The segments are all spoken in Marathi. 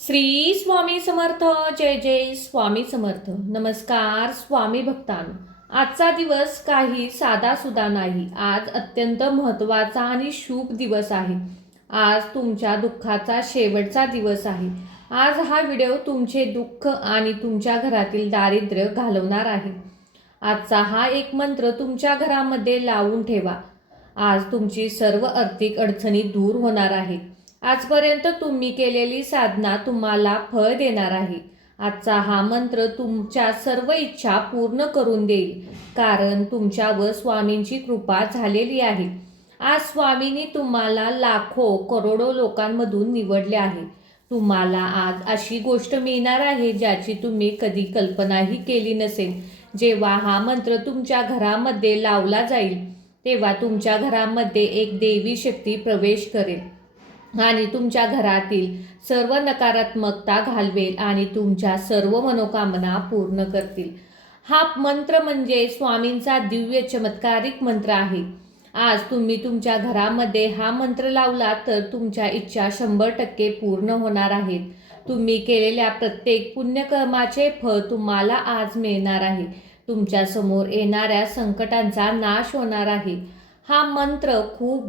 श्री स्वामी समर्थ. जय जय स्वामी समर्थ. नमस्कार स्वामी भक्तांनो. आजचा दिवस काही साधासुधा नाही. आज अत्यंत महत्त्वाचा आणि शुभ दिवस आहे. आज तुमच्या दुःखाचा शेवटचा दिवस आहे. आज हा व्हिडिओ तुमचे दुःख आणि तुमच्या घरातील दारिद्र्य घालवणार आहे. आजचा हा एक मंत्र तुमच्या घरामध्ये लावून ठेवा. आज तुमची सर्व आर्थिक अडचणी दूर होणार आहेत. आजपर्यंत तुम्ही केलेली साधना तुम्हाला फळ देणार आहे. आजचा हा मंत्र तुमच्या सर्व इच्छा पूर्ण करून देईल, कारण तुमच्यावर स्वामींची कृपा झालेली आहे. आज स्वामींनी तुम्हाला लाखो करोडो लोकांमधून निवडले आहे. तुम्हाला आज अशी गोष्ट मिळणार आहे ज्याची तुम्ही कधी कल्पनाही केली नसेल. जेव्हा हा मंत्र तुमच्या घरामध्ये लावला जाईल तेव्हा तुमच्या घरामध्ये एक देवी शक्ती प्रवेश करेल आणि तुमच्या घरातील सर्व नकारात्मकता घालवेल आणि तुमच्या सर्व मनोकामना पूर्ण करतील. हा मंत्र म्हणजे स्वामींचा दिव्य चमत्कारिक मंत्र आहे. आज तुम्ही तुमच्या घरामध्ये हा मंत्र लावला तर तुमच्या इच्छा 100% पूर्ण होणार आहेत. तुम्ही केलेल्या प्रत्येक पुण्यकर्माचे फळ तुम्हाला आज मिळणार आहे. तुमच्या समोर येणाऱ्या संकटांचा नाश होणार आहे. हा मंत्र खूप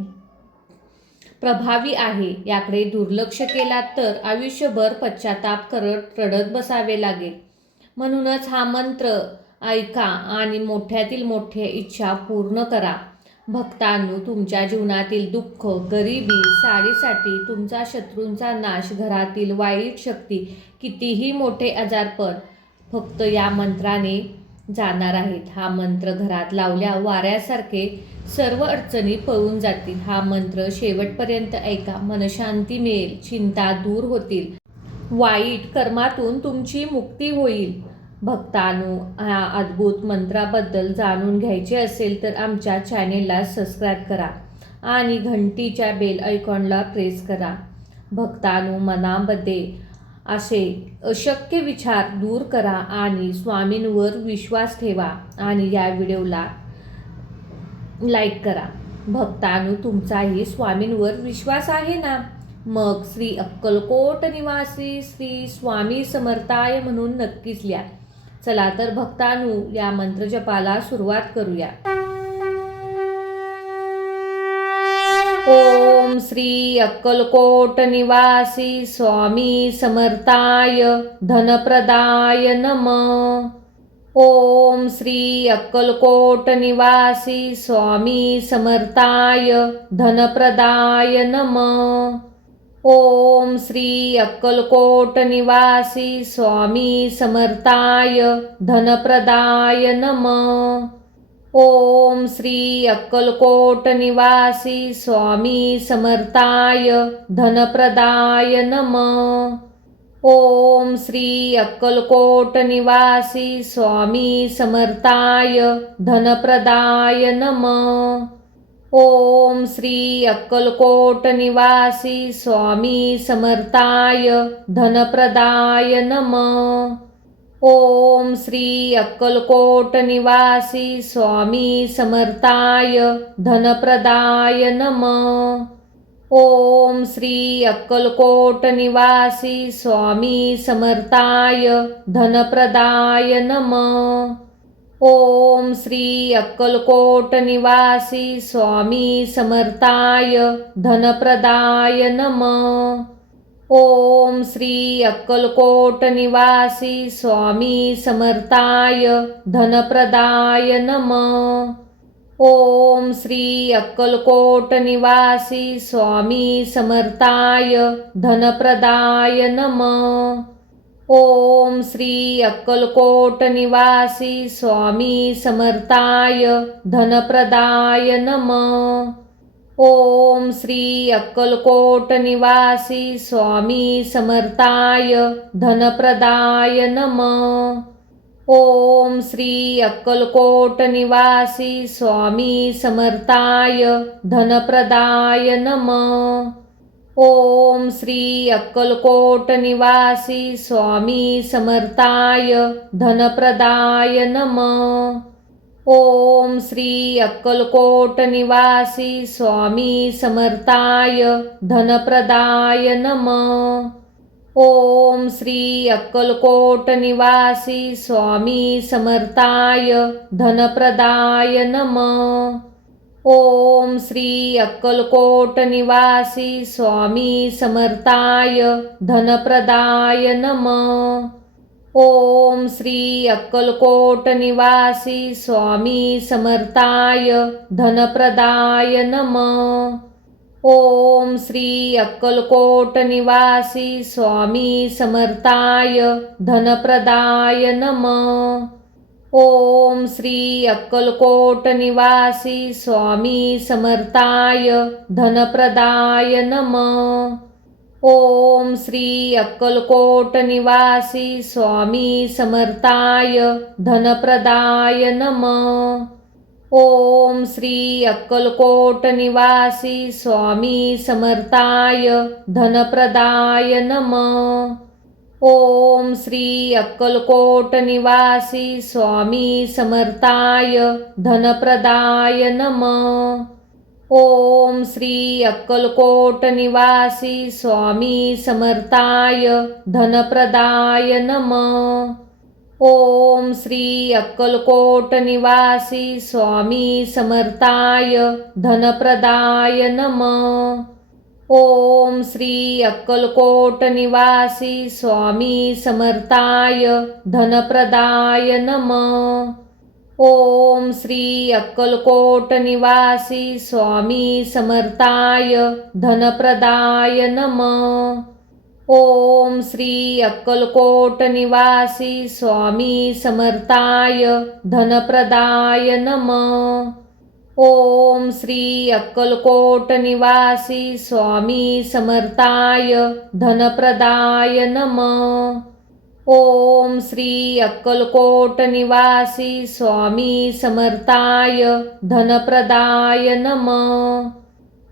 प्रभावी आहे. याकडे दुर्लक्ष केला तर आयुष्यभर पश्चाताप करत रडत बसावे लागेल. म्हणूनच हा मंत्र ऐका आणि मोठ्यातील मोठ्या इच्छा पूर्ण करा. भक्तांनो, तुमच्या जीवनातील दुःख, गरिबी, साडीसाठी, तुमचा शत्रूंचा नाश, घरातील वाईट शक्ती, कितीही मोठे आजारपण फक्त या मंत्राने जाणार आहेत. हा मंत्र घरात लावल्या वाऱ्यासारखे सर्व अडचणी पळून जातील. हा मंत्र शेवटपर्यंत ऐका. मनशांती मिळेल, चिंता दूर होतील, वाईट कर्मातून तुमची मुक्ती होईल. भक्तांनो, ह्या अद्भुत मंत्राबद्दल जाणून घ्यायचे असेल तर आमच्या चॅनेलला सबस्क्राईब करा आणि घंटीच्या बेल आयकॉनला प्रेस करा. भक्तांनो, मनामध्ये असे अशक्य विचार दूर करा आणि स्वामींवर विश्वास ठेवा आणि या व्हिडिओला लाईक करा. भक्तांनो, तुमचाही स्वामींवर विश्वास आहे ना? मग श्री अक्कलकोट निवासी श्री स्वामी समर्थाय म्हणून नक्कीच लिहा. चला तर भक्तांनो, या मंत्रजपाला सुरुवात करूया. ओम श्री अक्कलकोट निवासी स्वामी समर्थाय धनप्रदाय नमः. ओम श्री अक्कलकोट निवासी स्वामी समर्थाय धनप्रदाय नमः. ओम श्री अक्कलकोट निवासी स्वामी समर्थाय धनप्रदाय नमः. ओम श्री अक्कलकोट निवासी स्वामी समर्थाय धनप्रदाय नमः. ओम श्री अक्कलकोट निवासी स्वामी समर्थाय धनप्रदाय नमः. ओम श्री अक्कलकोट निवासी स्वामी समर्थाय धनप्रदाय नमः. ओम श्री अक्कलकोट निवासी स्वामी समर्थाय धनप्रदाय नमः. ओम श्री अक्कलकोट निवासी स्वामी समर्थाय धनप्रदाय नमः. ओम श्री अक्कलकोट निवासी स्वामी समर्थाय धनप्रदाय नमः. ओम श्री अक्कलकोट निवासी स्वामी समर्थाय धनप्रदाय नमः. ओम श्री अक्कलकोट निवासी स्वामी समर्थाय धनप्रदाय नमः. ओम श्री अक्कलकोट निवासी स्वामी समर्थाय धनप्रदाय नमः. ओम श्री अक्कलकोट निवासी स्वामी समर्थाय धनप्रदाय नमः. ओम श्री अक्कलकोट निवासी स्वामी समर्थाय धनप्रदाय नमः. ओम श्री अक्कलकोट निवासी स्वामी समर्थाय धनप्रदाय नमः. ओम श्री अक्कलकोट निवासी स्वामी समर्थाय धनप्रदाय नमः. ओम श्री अक्कलकोट निवासी स्वामी समर्थाय धनप्रदाय नमः. ओम श्री अक्कलकोट निवासी स्वामी समर्थाय धनप्रदाय नमः. ओम श्री अक्कलकोट निवासी स्वामी समर्थाय धनप्रदाय नमः. ओम श्री अक्कलकोट निवासी स्वामी समर्थाय धनप्रदाय नमः. ओम श्री अक्कलकोट निवासी स्वामी समर्थाय धनप्रदाय नमः. ओम श्री अक्कलकोट निवासी स्वामी समर्थाय धनप्रदाय नमः. ओम श्री अक्कलकोट निवासी स्वामी समर्थाय धनप्रदाय नमः. ओम श्री अक्कलकोट निवासी स्वामी समर्थाय धनप्रदाय नमः. ओम श्री अक्कलकोट निवासी स्वामी समर्थाय धनप्रदाय नमः. ओम श्री अक्कलकोट निवासी स्वामी समर्थाय धनप्रदाय नमः. ओम श्री अक्कलकोट निवासी स्वामी समर्थाय धनप्रदाय नमः. ओम श्री अक्कलकोट निवासी स्वामी समर्थाय धनप्रदाय नमः. ओम श्री अक्कलकोट निवासी स्वामी समर्थाय धनप्रदाय नमः. ओम श्री अक्कलकोट निवासी स्वामी समर्थाय धनप्रदाय नमः. ओम श्री अक्कलकोट निवासी स्वामी समर्थाय धनप्रदाय नमः.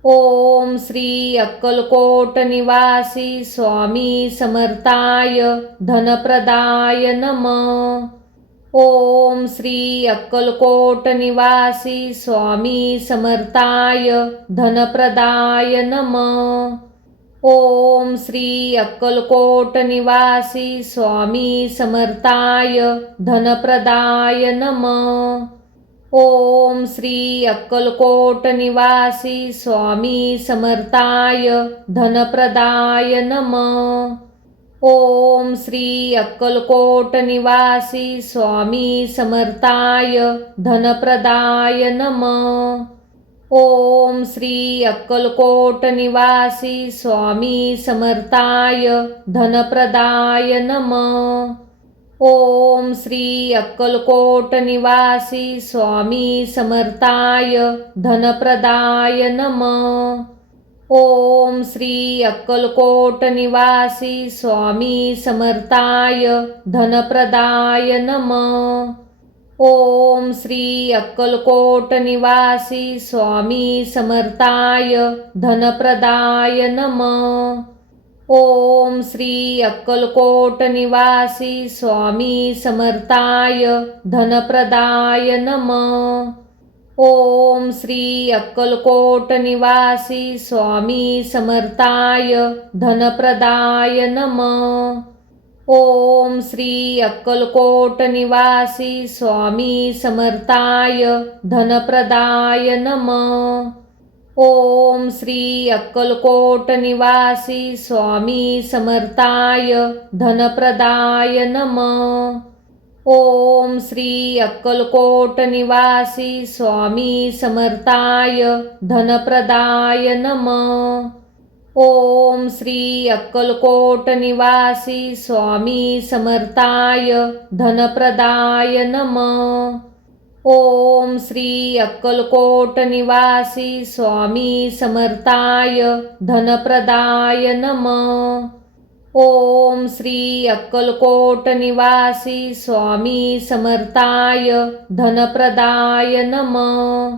ओम श्री अक्कलकोट निवासी स्वामी समर्थाय धनप्रदाय नमः. ओम श्री अक्कलकोट निवासी स्वामी समर्थाय धनप्रदाय नमः. ओम श्री अक्कलकोट निवासी स्वामी समर्थाय धनप्रदाय नमः. ओम श्री अक्कलकोट निवासी स्वामी समर्थाय धनप्रदाय नमः. ओम श्री अक्कलकोट निवासी स्वामी समर्थाय धनप्रदाय नमः. ओम श्री अक्कलकोट निवासी स्वामी समर्थाय धनप्रदाय नमः. ओम श्री अक्कलकोट निवासी स्वामी समर्थाय धनप्रदाय नमः. ओम श्री अक्कलकोट निवासी स्वामी समर्थाय धनप्रदाय नमः. ओम श्री अक्कलकोट निवासी स्वामी समर्थाय धनप्रदाय नमः. ओम श्री अक्कलकोट निवासी स्वामी समर्थाय धनप्रदाय नमः. ओम श्री अक्कलकोट निवासी स्वामी समर्थाय धनप्रदाय नमः. ओम श्री अक्कलकोट निवासी स्वामी समर्थाय धनप्रदाय नमः. ओम श्री अक्कलकोट निवासी स्वामी समर्थाय धनप्रदाय नमः. ओम श्री अक्कलकोट निवासी स्वामी समर्थाय धनप्रदाय नमः. ओम श्री अक्कलकोट निवासी स्वामी समर्थाय धनप्रदाय नमः. ओम श्री अक्कलकोट निवासी स्वामी समर्थाय धनप्रदाय नमः. ओम श्री अक्कलकोट निवासी स्वामी समर्थाय धनप्रदाय नमः.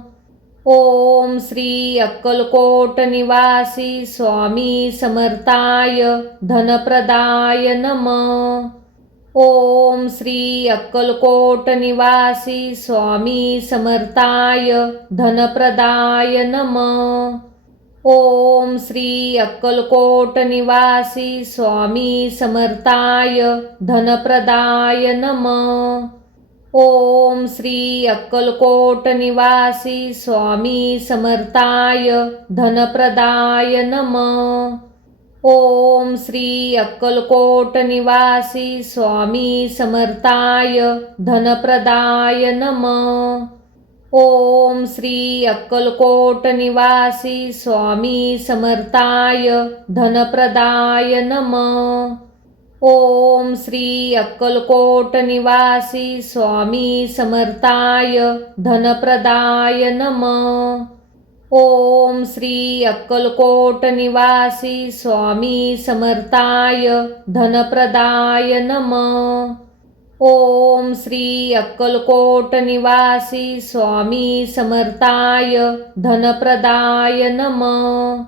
ओम श्री अक्कलकोट निवासी स्वामी समर्थाय धनप्रदाय नमः. ओम श्री अक्कलकोट निवासी स्वामी समर्थाय धनप्रदाय नमः. ओम श्री अक्कलकोट निवासी स्वामी समर्थाय धनप्रदाय नमः. ओम श्री अक्कलकोट निवासी स्वामी समर्थाय धनप्रदाय नमः. ओम श्री अक्कलकोट निवासी स्वामी समर्थाय धनप्रदाय नमः. ओम श्री अक्कलकोट निवासी स्वामी समर्थाय धनप्रदाय नमः. ओम श्री अक्कलकोट निवासी स्वामी समर्थाय धनप्रदाय नमः. ओम श्री अक्कलकोट निवासी स्वामी समर्थाय धनप्रदाय नमः. ओम श्री अक्कलकोट निवासी स्वामी समर्थाय धनप्रदाय नमः.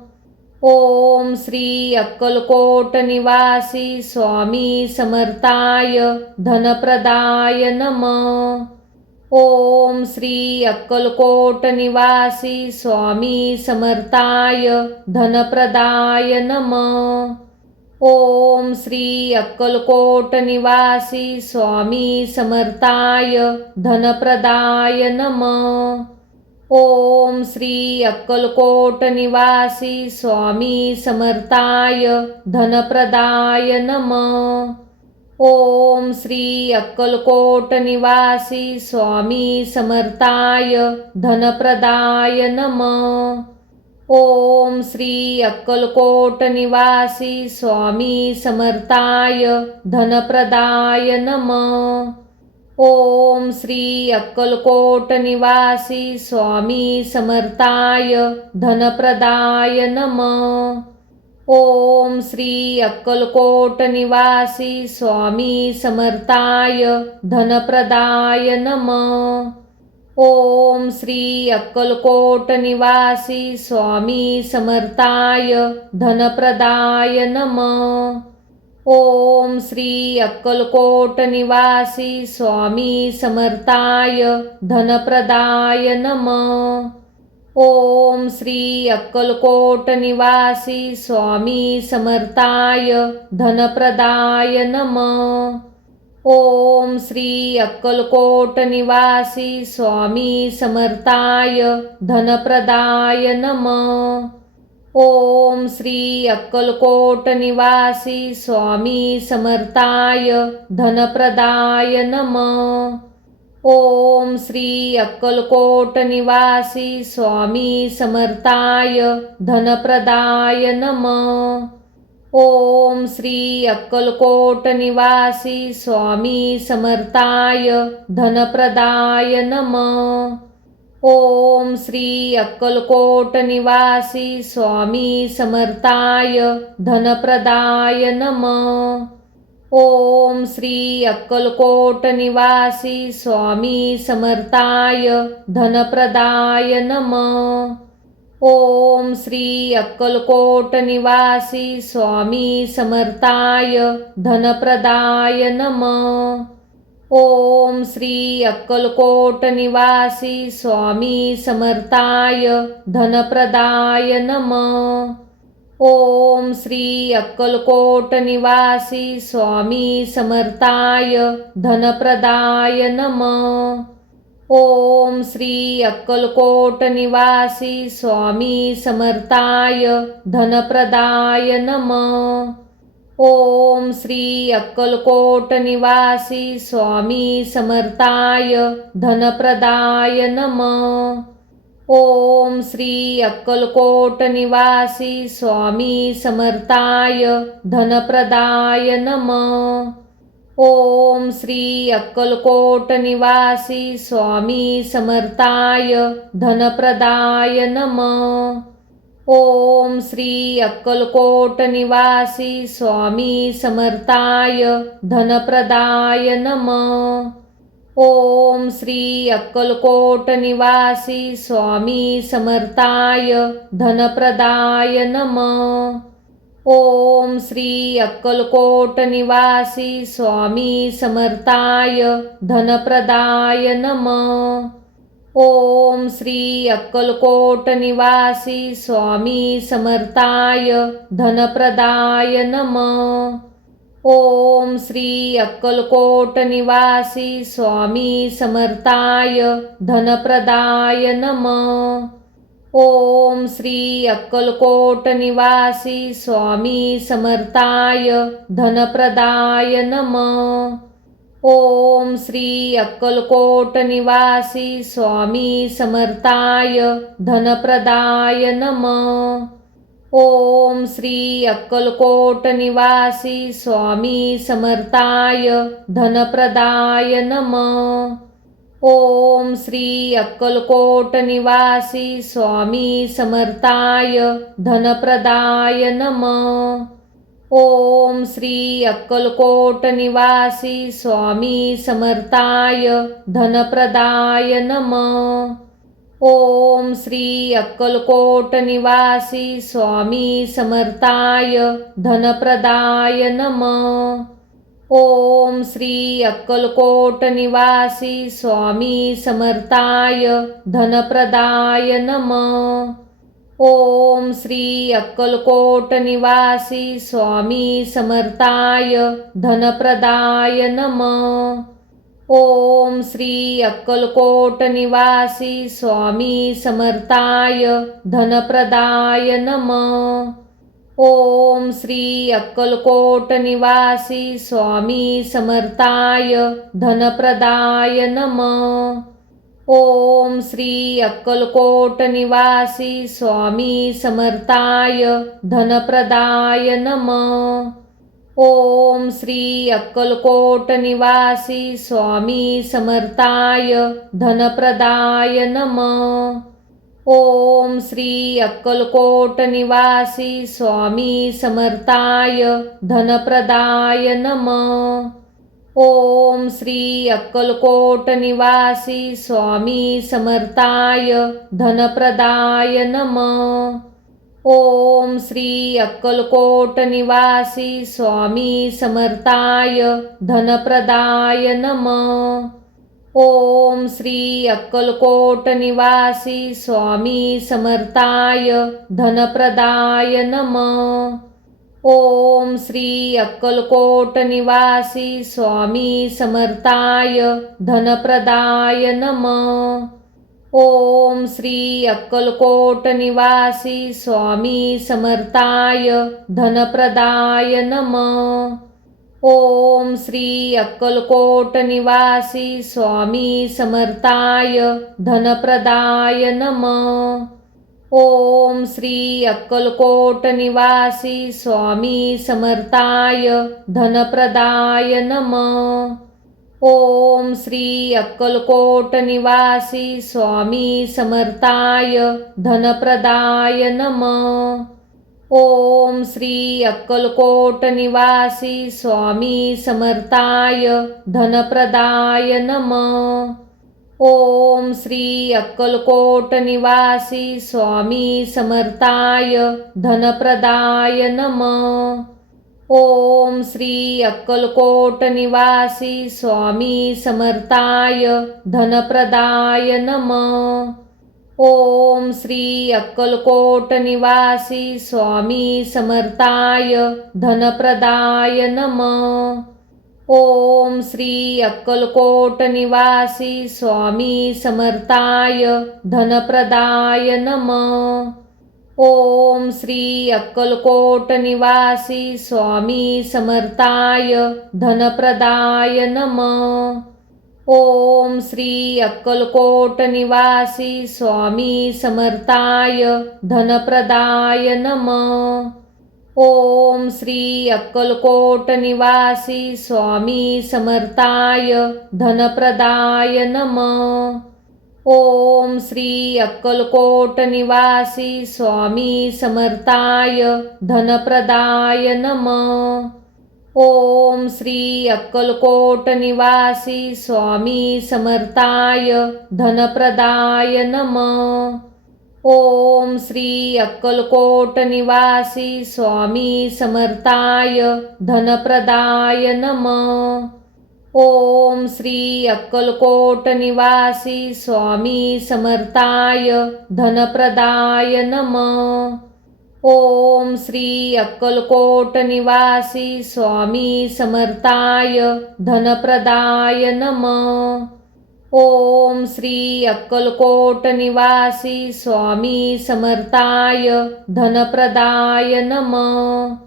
ओम श्री अक्कलकोट निवासी स्वामी समर्थाय धनप्रदाय नमः. ओम श्री अक्कलकोट निवासी स्वामी समर्थाय धनप्रदाय नमः. ओम श्री अक्कलकोट निवासी स्वामी समर्थाय धनप्रदाय नमः. ओम श्री अक्कलकोट निवासी स्वामी समर्थाय धनप्रदाय नमः. ओम श्री अक्कलकोट निवासी स्वामी समर्थाय धनप्रदाय नमः. ओम श्री अक्कलकोट निवासी स्वामी समर्थाय धनप्रदाय नमः. ओम श्री अक्कलकोट निवासी स्वामी समर्थाय धनप्रदाय नमः. ओम श्री अक्कलकोट निवासी स्वामी समर्थाय धनप्रदाय नमः. ओम श्री अक्कलकोट निवासी स्वामी समर्थाय धनप्रदाय नमः. ओम श्री अक्कलकोट निवासी स्वामी समर्थाय धनप्रदाय नमः. ओम श्री अक्कलकोट निवासी स्वामी समर्थाय धनप्रदाय नमः. ओम श्री अक्कलकोट निवासी स्वामी समर्थाय धनप्रदाय नमः. ओम श्री अक्कलकोट निवासी स्वामी समर्थाय धनप्रदाय नमः. ओम श्री अक्कलकोट निवासी स्वामी समर्थाय धनप्रदाय नमः. ओम श्री अक्कलकोट निवासी स्वामी समर्थाय धनप्रदाय नमः. ओम श्री अक्कलकोट निवासी स्वामी समर्थाय धनप्रदाय नमः. ओम श्री अक्कलकोट निवासी स्वामी समर्थाय धनप्रदाय नमः. ओम श्री अक्कलकोट निवासी स्वामी समर्थाय धनप्रदाय नमः. ओम श्री अक्कलकोट निवासी स्वामी समर्थाय धनप्रदाय नमः. ओम श्री अक्कलकोट निवासी स्वामी समर्थाय धनप्रदाय नमः. ओम श्री अक्कलकोट निवासी स्वामी समर्थाय धनप्रदाय नमः. ओम श्री अक्कलकोट निवासी स्वामी समर्थाय धनप्रदाय नमः. ओम श्री अक्कलकोट निवासी स्वामी समर्थाय धनप्रदाय नमः. ओम श्री अक्कलकोट निवासी स्वामी समर्थाय धनप्रदाय नमः. ओम श्री अक्कलकोट निवासी स्वामी समर्थाय धनप्रदाय नमः. ओम श्री अक्कलकोट निवासी स्वामी समर्थाय धनप्रदाय नमः. ओम श्री अक्कलकोट निवासी स्वामी समर्थाय धनप्रदाय नमः. ओम श्री अक्कलकोट निवासी स्वामी समर्थाय धनप्रदाय नमः। ओम श्री अक्कलकोट निवासी स्वामी समर्थाय धनप्रदाय नमः। ओम श्री अक्कलकोट निवासी स्वामी समर्थाय धनप्रदाय नमः। ओम श्री अक्कलकोट निवासी स्वामी समर्थाय धनप्रदाय नमः। ओम श्री अक्कलकोट निवासी स्वामी समर्थाय धनप्रदाय नमः। ओम श्री अक्कलकोट निवासी स्वामी समर्थाय धनप्रदाय नमः। ओम श्री अक्कलकोट निवासी स्वामी समर्थाय धनप्रदाय नमः। ओम श्री अक्कलकोट निवासी स्वामी समर्थाय धनप्रदाय नमः। ओम श्री अक्कलकोट निवासी स्वामी समर्थाय धनप्रदाय नमः। ओम श्री अक्कलकोट निवासी स्वामी समर्थाय धनप्रदाय नमः। ओम श्री अक्कलकोट निवासी स्वामी समर्थाय धनप्रदाय नमः। ओम श्री अक्कलकोट निवासी स्वामी समर्थाय धनप्रदाय नमः। ओम श्री अक्कलकोट निवासी स्वामी समर्थाय धनप्रदाय नमः। ओम श्री अक्कलकोट निवासी स्वामी समर्थाय धनप्रदाय नमः। ओम श्री अक्कलकोट निवासी स्वामी समर्थाय धनप्रदाय नमः। ओम श्री अक्कलकोट निवासी स्वामी समर्थाय धनप्रदाय नमः। ओम श्री अक्कलकोट निवासी स्वामी समर्थाय धनप्रदाय नमः। ओम श्री अक्कलकोट निवासी स्वामी समर्थाय धनप्रदाय नमः। ओम श्री अक्कलकोट निवासी स्वामी समर्थाय धनप्रदाय नमः। ओम श्री अक्कलकोट निवासी स्वामी समर्थाय धनप्रदाय नमः। ओम श्री अक्कलकोट निवासी स्वामी समर्थाय धनप्रदाय नमः। ओम श्री अक्कलकोट निवासी स्वामी समर्थाय धनप्रदाय नमः। ओम श्री अक्कलकोट निवासी स्वामी समर्थाय धनप्रदाय नमः। ओम श्री अक्कलकोट निवासी स्वामी समर्थाय धनप्रदाय नमः। ओम श्री अक्कलकोट निवासी स्वामी समर्थाय धनप्रदाय नमः। ओम श्री अक्कलकोट निवासी स्वामी समर्थाय धनप्रदाय नमः। ओम श्री अक्कलकोट निवासी स्वामी समर्थाय धनप्रदाय नमः। ओम श्री अक्कलकोट निवासी स्वामी समर्थाय धनप्रदाय नमः। ओम श्री अक्कलकोट निवासी स्वामी समर्थाय धनप्रदाय नमः। ओम श्री अक्कलकोट निवासी स्वामी समर्थाय धनप्रदाय नमः। ओम श्री अक्कलकोट निवासी स्वामी समर्थाय धनप्रदाय नमः। ओम श्री अक्कलकोट निवासी स्वामी समर्थाय धनप्रदाय नमः। ओम श्री अक्कलकोट निवासी स्वामी समर्थाय धनप्रदाय नमः। ओम श्री अक्कलकोट निवासी स्वामी समर्थाय धनप्रदाय नमः। ओम श्री अक्कलकोट निवासी स्वामी समर्थाय धनप्रदाय नमः। ओम श्री अक्कलकोट निवासी स्वामी समर्थाय धनप्रदाय नमः। ओम श्री अक्कलकोट निवासी स्वामी समर्थाय धनप्रदाय नमः।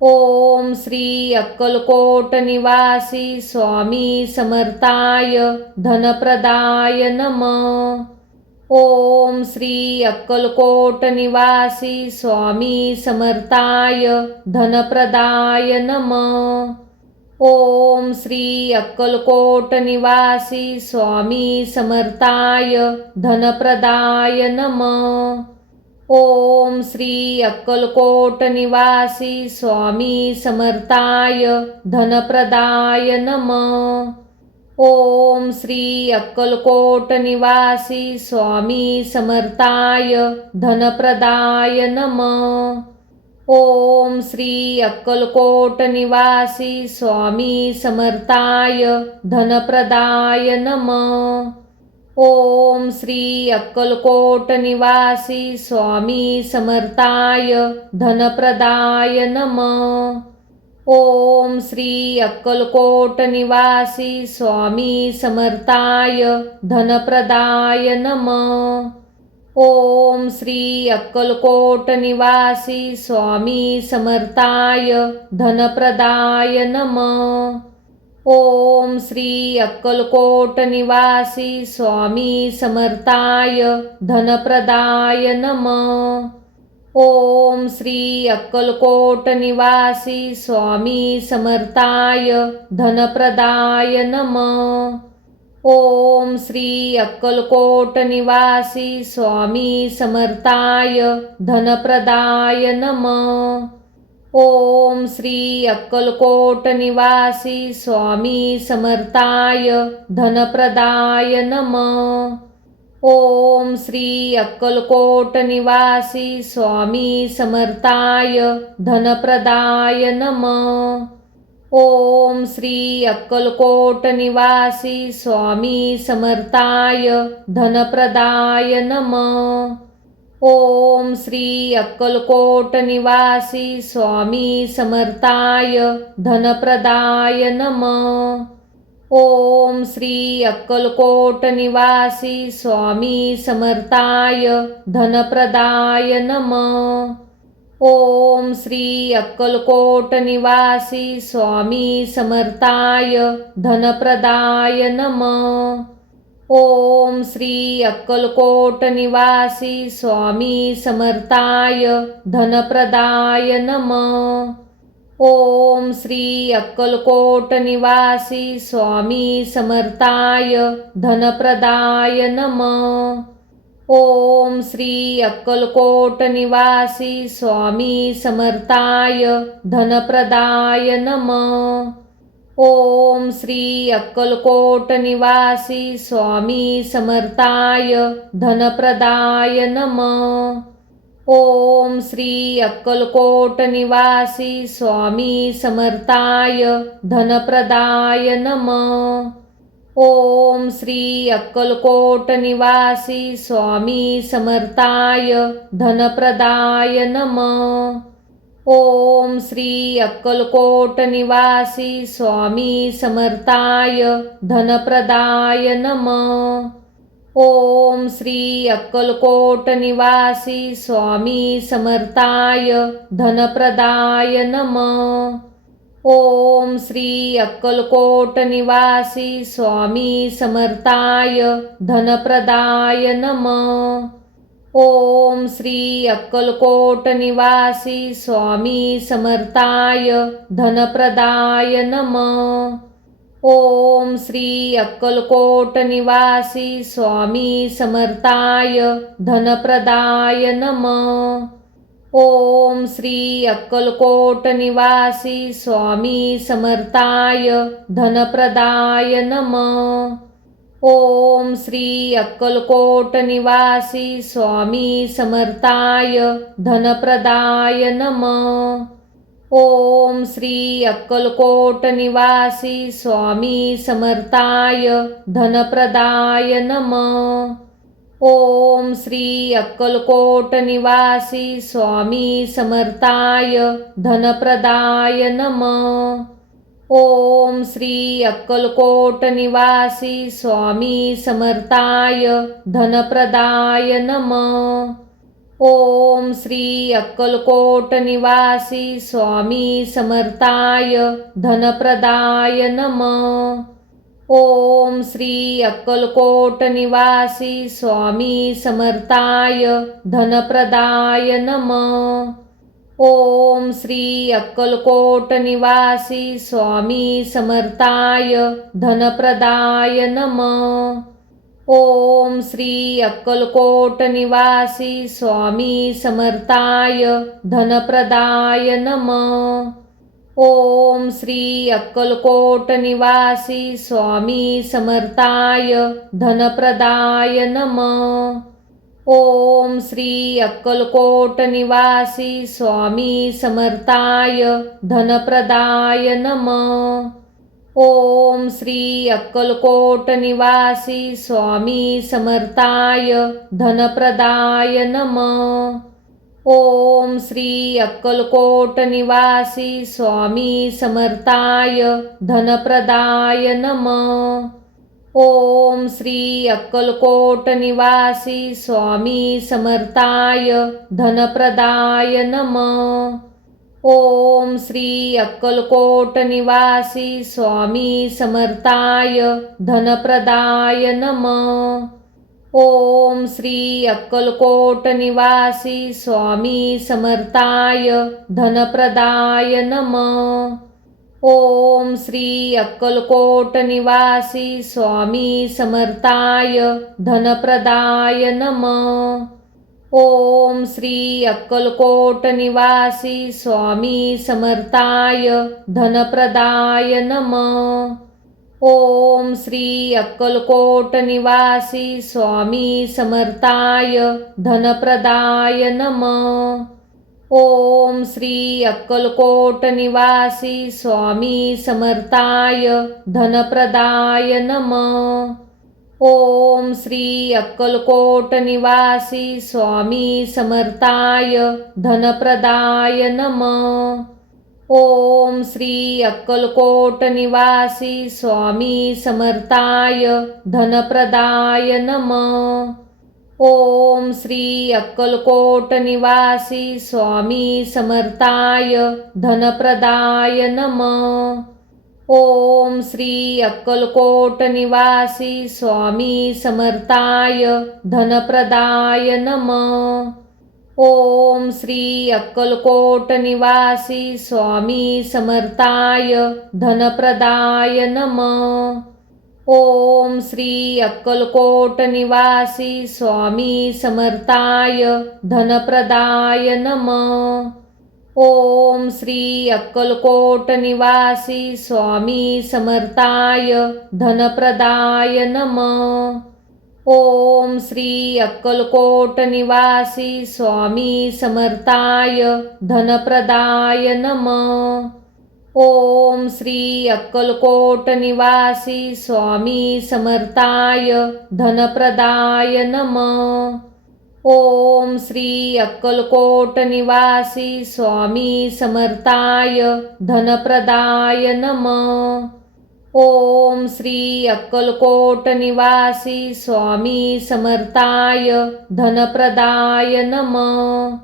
ओम श्री अक्कलकोट निवासी स्वामी समर्थाय धनप्रदाय नमः। ओम श्री अक्कलकोट निवासी स्वामी समर्थाय धनप्रदाय नमः। ओम श्री अक्कलकोट निवासी स्वामी समर्थाय धनप्रदाय नमः। ओम श्री अक्कलकोट निवासी स्वामी समर्थाय धनप्रदाय नमः। ओम श्री अक्कलकोट निवासी स्वामी समर्थाय धनप्रदाय नमः। ओम श्री अक्कलकोट निवासी स्वामी समर्थाय धनप्रदाय नमः। ओम श्री अक्कलकोट निवासी स्वामी समर्थाय धनप्रदाय नमः। ओम श्री अक्कलकोट निवासी स्वामी समर्थाय धनप्रदाय नमः। ओम श्री अक्कलकोट निवासी स्वामी समर्थाय धनप्रदाय नमः। ओम श्री अक्कलकोट निवासी स्वामी समर्थाय धनप्रदाय नमः। ओम श्री अक्कलकोट निवासी स्वामी समर्थाय धनप्रदाय नमः। ओम श्री अक्कलकोट निवासी स्वामी समर्थाय धनप्रदाय नमः। ओम श्री अक्कलकोट निवासी स्वामी समर्थाय धनप्रदाय नमः। ओम श्री अक्कलकोट निवासी स्वामी समर्थाय धनप्रदाय नमः। ओम श्री अक्कलकोट निवासी स्वामी समर्थाय धनप्रदाय नमः। ओम श्री अक्कलकोट निवासी स्वामी समर्थाय धनप्रदाय नमः। ओम श्री अक्कलकोट निवासी स्वामी समर्थाय धनप्रदाय नमः। ओम श्री अक्कलकोट निवासी स्वामी समर्थाय धनप्रदाय नमः। ओम श्री अक्कलकोट निवासी स्वामी समर्थाय धनप्रदाय नमः। ओम श्री अक्कलकोट निवासी स्वामी समर्थाय धनप्रदाय नमः। ओम श्री अक्कलकोट निवासी स्वामी समर्थाय धनप्रदाय नमः। ओम श्री अक्कलकोट निवासी स्वामी समर्थाय धनप्रदाय नमः। ओम श्री अक्कलकोट निवासी स्वामी समर्थाय धनप्रदाय नमः। ओम श्री अक्कलकोट निवासी स्वामी समर्थाय धनप्रदाय नमः। ओम श्री अक्कलकोट निवासी स्वामी समर्थाय धनप्रदाय नमः। ओम श्री अक्कलकोट निवासी स्वामी समर्थाय धनप्रदाय नमः। ओम श्री अक्कलकोट निवासी स्वामी समर्थाय धनप्रदाय नमः। ओम श्री अक्कलकोट निवासी स्वामी समर्थाय धनप्रदाय नमः। ओम श्री अक्कलकोट निवासी स्वामी समर्थाय धनप्रदाय नमः। ओम श्री अक्कलकोट निवासी स्वामी समर्थाय धनप्रदाय नमः। ओम श्री अक्कलकोट निवासी स्वामी समर्थाय धनप्रदाय नमः। ओम श्री अक्कलकोट निवासी स्वामी समर्थाय धनप्रदाय नमः. ओम श्री अक्कलकोट निवासी स्वामी समर्थाय धनप्रदाय नमः. ओम श्री अक्कलकोट निवासी स्वामी समर्थाय धनप्रदाय नमः. ओम श्री अक्कलकोट निवासी स्वामी समर्थाय धनप्रदाय नमः. ओम श्री अक्कलकोट निवासी स्वामी समर्थाय धनप्रदाय नमः. ओम श्री अक्कलकोट निवासी स्वामी समर्थाय धनप्रदाय नमः. ओम श्री अक्कलकोट निवासी स्वामी समर्थाय धनप्रदाय नमः. ओम श्री अक्कलकोट निवासी स्वामी समर्थाय धनप्रदाय नमः. ओम श्री अक्कलकोट निवासी स्वामी समर्थाय धनप्रदाय नमः. ओम श्री अक्कलकोट निवासी स्वामी समर्थाय धनप्रदाय नमः. ओम श्री अक्कलकोट निवासी स्वामी समर्थाय धनप्रदाय नमः. ओम श्री अक्कलकोट निवासी स्वामी समर्थाय धनप्रदाय नमः. ओम श्री अक्कलकोट निवासी स्वामी समर्थाय धनप्रदाय नमः. ओम श्री अक्कलकोट निवासी स्वामी समर्थाय धनप्रदाय नमः. ओम श्री अक्कलकोट निवासी स्वामी समर्थाय धनप्रदाय नमः. ओम श्री अक्कलकोट निवासी स्वामी समर्थाय धनप्रदाय नमः. ओम श्री अक्कलकोट निवासी स्वामी समर्थाय धनप्रदाय नमः. ओम श्री अक्कलकोट निवासी स्वामी समर्थाय धनप्रदाय नमः. ओम श्री अक्कलकोट निवासी स्वामी समर्थाय धनप्रदाय नमः. ओम श्री अक्कलकोट निवासी स्वामी समर्थाय धनप्रदाय नमः. ओम श्री अक्कलकोट निवासी स्वामी समर्थाय धनप्रदाय नमः. ओम श्री अक्कलकोट निवासी स्वामी समर्थाय धनप्रदाय नमः. ओम श्री अक्कलकोट निवासी स्वामी समर्थाय धनप्रदाय नमः. ओम श्री अक्कलकोट निवासी स्वामी समर्थाय धनप्रदाय नमः. ओम श्री अक्कलकोट निवासी स्वामी समर्थाय धनप्रदाय नमः. ओम श्री अक्कलकोट निवासी स्वामी समर्थाय धनप्रदाय नमः. ओम श्री अक्कलकोट निवासी स्वामी समर्थाय धनप्रदाय नमः. ओम श्री अक्कलकोट निवासी स्वामी समर्थाय धनप्रदाय नमः. ओम श्री अक्कलकोट निवासी स्वामी समर्थाय धनप्रदाय नमः.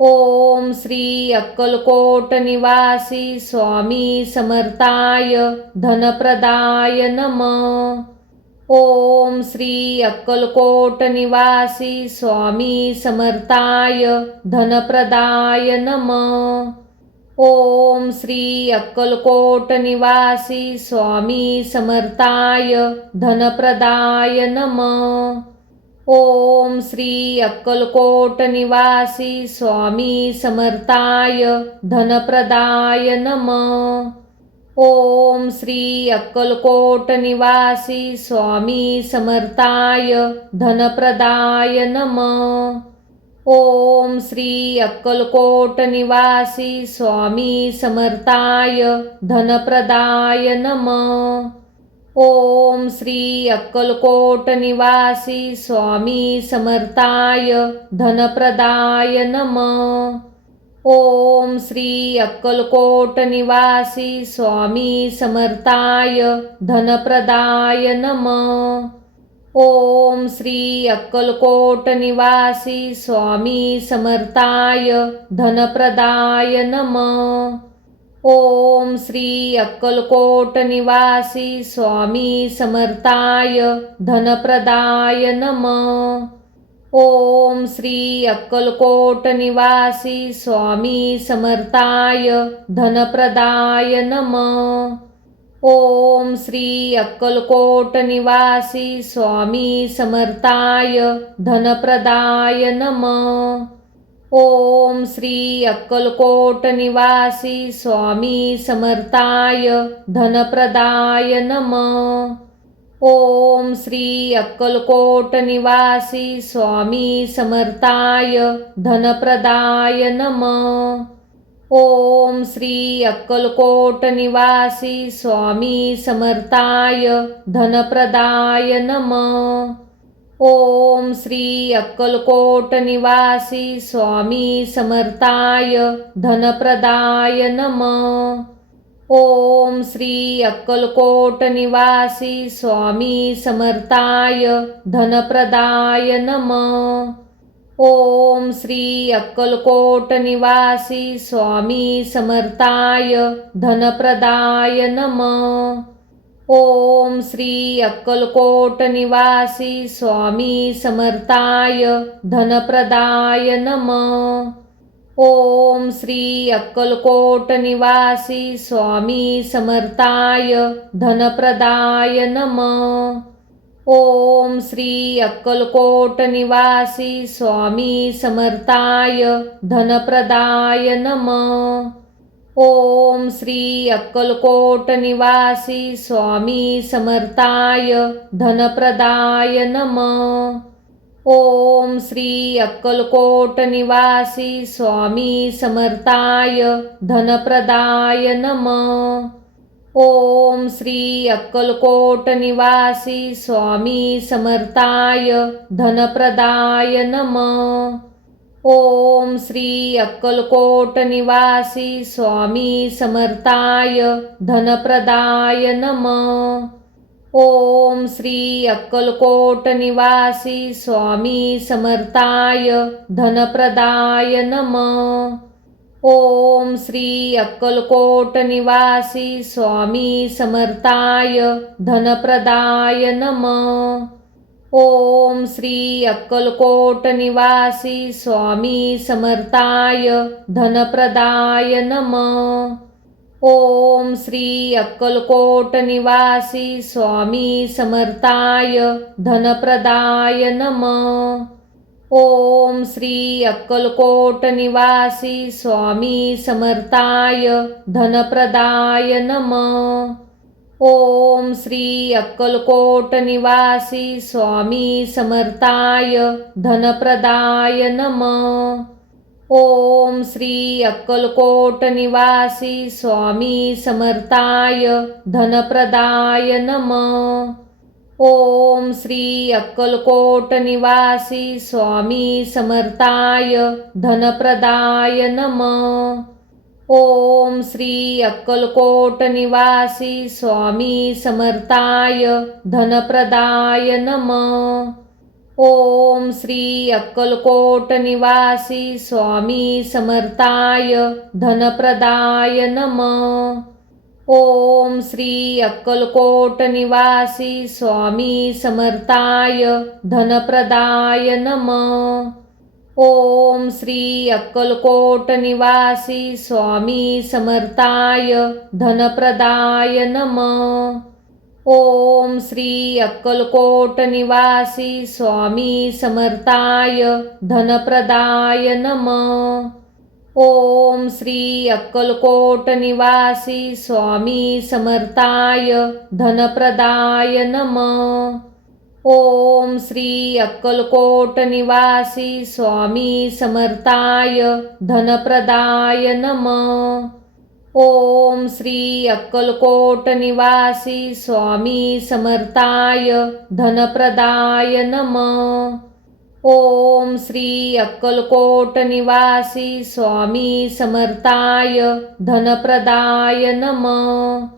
ओम श्री अक्कलकोट निवासी स्वामी समर्थाय धनप्रदाय नमः. ओम श्री अक्कलकोट निवासी स्वामी समर्थाय धनप्रदाय नमः. ओम श्री अक्कलकोट निवासी स्वामी समर्थाय धनप्रदाय नमः. ओम श्री अक्कलकोट निवासी स्वामी समर्थाय धनप्रदाय नमः. ओम श्री अक्कलकोट निवासी स्वामी समर्थाय धनप्रदाय नमः. ओम श्री अक्कलकोट निवासी स्वामी समर्थाय धनप्रदाय नमः. ओम श्री अक्कलकोट निवासी स्वामी समर्थाय धनप्रदाय नमः. ओम श्री अक्कलकोट निवासी स्वामी समर्थाय धनप्रदाय नमः. ओम श्री अक्कलकोट निवासी स्वामी समर्थाय धनप्रदाय नमः. ओम श्री अक्कलकोट निवासी स्वामी समर्थाय धनप्रदाय नमः. ओम श्री अक्कलकोट निवासी स्वामी समर्थाय धनप्रदाय नमः. ओम श्री अक्कलकोट निवासी स्वामी समर्थाय धनप्रदाय नमः. ओम श्री अक्कलकोट निवासी स्वामी समर्थाय धनप्रदाय नमः. ओम श्री अक्कलकोट निवासी स्वामी समर्थाय धनप्रदाय नमः. ओम श्री अक्कलकोट निवासी स्वामी समर्थाय धनप्रदाय नमः. ओम श्री अक्कलकोट निवासी स्वामी समर्थाय धनप्रदाय नमः. ओम श्री अक्कलकोट निवासी स्वामी समर्थाय धनप्रदाय नमः. ओम श्री अक्कलकोट निवासी स्वामी समर्थाय धनप्रदाय नमः. ओम श्री अक्कलकोट निवासी स्वामी समर्थाय धनप्रदाय नमः. ओम श्री अक्कलकोट निवासी स्वामी समर्थाय धनप्रदाय नमः. ओम श्री अक्कलकोट निवासी स्वामी समर्थाय धनप्रदाय नमः. ओम श्री अक्कलकोट निवासी स्वामी समर्थाय धनप्रदाय नमः. ओम श्री अक्कलकोट निवासी स्वामी समर्थाय धनप्रदाय नमः. ओम श्री अक्कलकोट निवासी स्वामी समर्थाय धनप्रदाय नमः. ओम श्री अक्कलकोट निवासी स्वामी समर्थाय धनप्रदाय नमः. ओम श्री अक्कलकोट निवासी स्वामी समर्थाय धनप्रदाय नमः. ओम श्री अक्कलकोट निवासी स्वामी समर्थाय धनप्रदाय नमः. ओम श्री अक्कलकोट निवासी स्वामी समर्थाय धनप्रदाय नमः. ओम श्री अक्कलकोट निवासी स्वामी समर्थाय धनप्रदाय नमः. ओम श्री अक्कलकोट निवासी स्वामी समर्थाय धनप्रदाय नमः. ओम श्री अक्कलकोट निवासी स्वामी समर्थाय धनप्रदाय नमः. ओम श्री अक्कलकोट निवासी स्वामी समर्थाय धनप्रदाय नमः. ओम श्री अक्कलकोट निवासी स्वामी समर्थाय धनप्रदाय नमः. ओम श्री अक्कलकोट निवासी स्वामी समर्थाय धनप्रदाय नमः. ओम श्री अक्कलकोट निवासी स्वामी समर्थाय धनप्रदाय नमः. ओम श्री अक्कलकोट निवासी स्वामी समर्थाय धनप्रदाय नमः. ओम श्री अक्कलकोट निवासी स्वामी समर्थाय धनप्रदाय नमः. ओम श्री अक्कलकोट निवासी स्वामी समर्थाय धनप्रदाय नमः. ओम श्री अक्कलकोट निवासी स्वामी समर्थाय धनप्रदाय नमः. ओम श्री अक्कलकोट निवासी स्वामी समर्थाय धनप्रदाय नमः. ओम श्री अक्कलकोट निवासी स्वामी समर्थाय धनप्रदाय नमः. ओम श्री अक्कलकोट निवासी स्वामी समर्थाय धनप्रदाय नमः.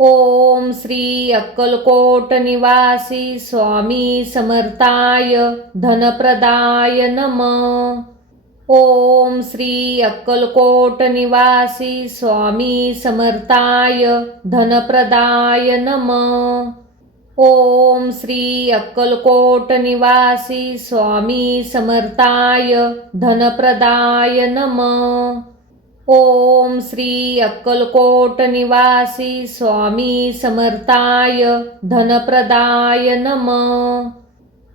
ओम श्री अक्कलकोट निवासी स्वामी समर्थाय धनप्रदाय नमः. ओम श्री अक्कलकोट निवासी स्वामी समर्थाय धनप्रदाय नमः. ओम श्री अक्कलकोट निवासी स्वामी समर्थाय धनप्रदाय नमः. ओम श्री अक्कलकोट निवासी स्वामी समर्थाय धनप्रदाय नमः.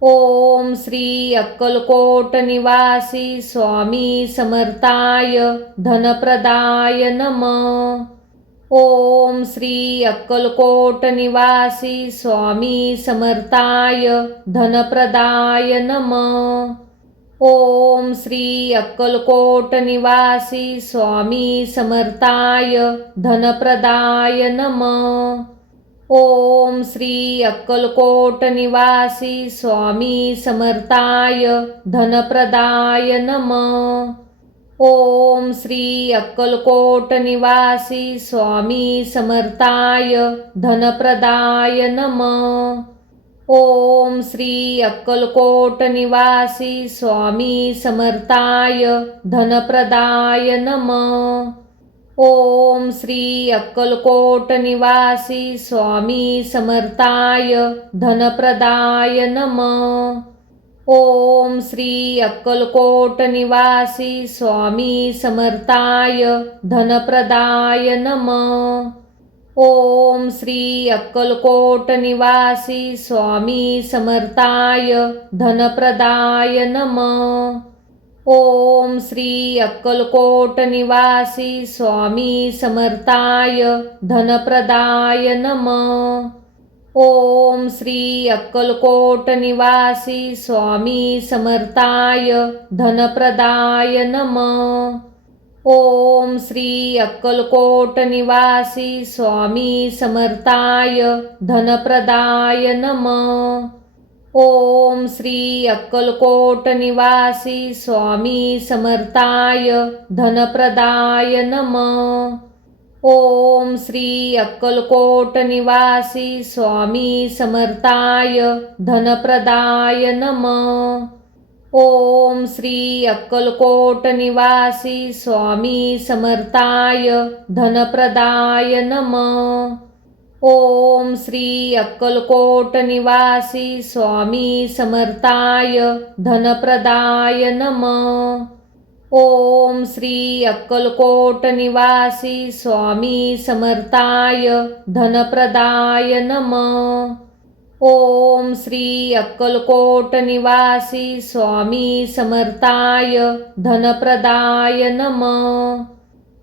ओम श्री अक्कलकोट निवासी स्वामी समर्थाय धनप्रदाय नमः. ओम श्री अक्कलकोट निवासी स्वामी समर्थाय धनप्रदाय नमः. ओम श्री अक्कलकोट निवासी स्वामी समर्थाय धनप्रदाय नमः. ओम श्री अक्कलकोट निवासी स्वामी समर्थाय धनप्रदाय नमः. ओम श्री अक्कलकोट निवासी स्वामी समर्थाय धनप्रदाय नमः. ओम श्री अक्कलकोट निवासी स्वामी समर्थाय धनप्रदाय नमः. ओम श्री अक्कलकोट निवासी स्वामी समर्थाय धनप्रदाय नमः. ओम श्री अक्कलकोट निवासी स्वामी समर्थाय धनप्रदाय नमः. ओम श्री अक्कलकोट निवासी स्वामी समर्थाय धनप्रदाय नमः. ओम श्री अक्कलकोट निवासी स्वामी समर्थाय धनप्रदाय नमः. ओम श्री अक्कलकोट निवासी स्वामी समर्थाय धनप्रदाय नमः. ओम श्री अक्कलकोट निवासी स्वामी समर्थाय धनप्रदाय नमः. ओम श्री अक्कलकोट निवासी स्वामी समर्थाय धनप्रदाय नमः. ओम श्री अक्कलकोट निवासी स्वामी समर्थाय धनप्रदाय नमः. ओम श्री अक्कलकोट निवासी स्वामी समर्थाय धनप्रदाय नमः. ओम श्री अक्कलकोट निवासी स्वामी समर्थाय धनप्रदाय नमः. ओम श्री अक्कलकोट निवासी स्वामी समर्थाय धनप्रदाय नमः. ओम श्री अक्कलकोट निवासी स्वामी समर्थाय धनप्रदाय नमः.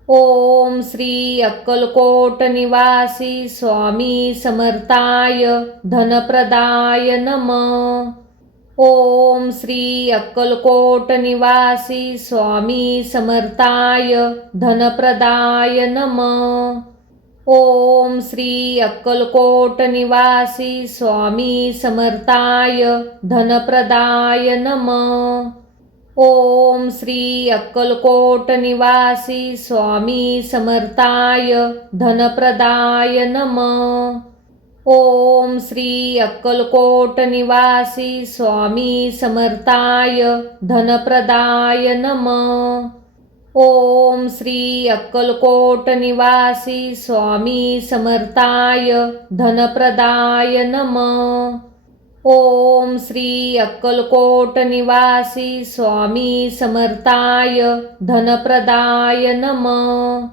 ओम श्री अक्कलकोट निवासी स्वामी समर्थाय धनप्रदाय नमः. ओम श्री अक्कलकोट निवासी स्वामी समर्थाय धनप्रदाय नमः. ओम श्री अक्कलकोट निवासी स्वामी समर्थाय धनप्रदाय नमः. ओम श्री अक्कलकोट निवासी स्वामी समर्थाय धनप्रदाय नमः. ओम श्री अक्कलकोट निवासी स्वामी समर्थाय धनप्रदाय नमः. ओम श्री अक्कलकोट निवासी स्वामी समर्थाय धनप्रदाय नमः. ओम श्री अक्कलकोट निवासी स्वामी समर्थाय धनप्रदाय नमः.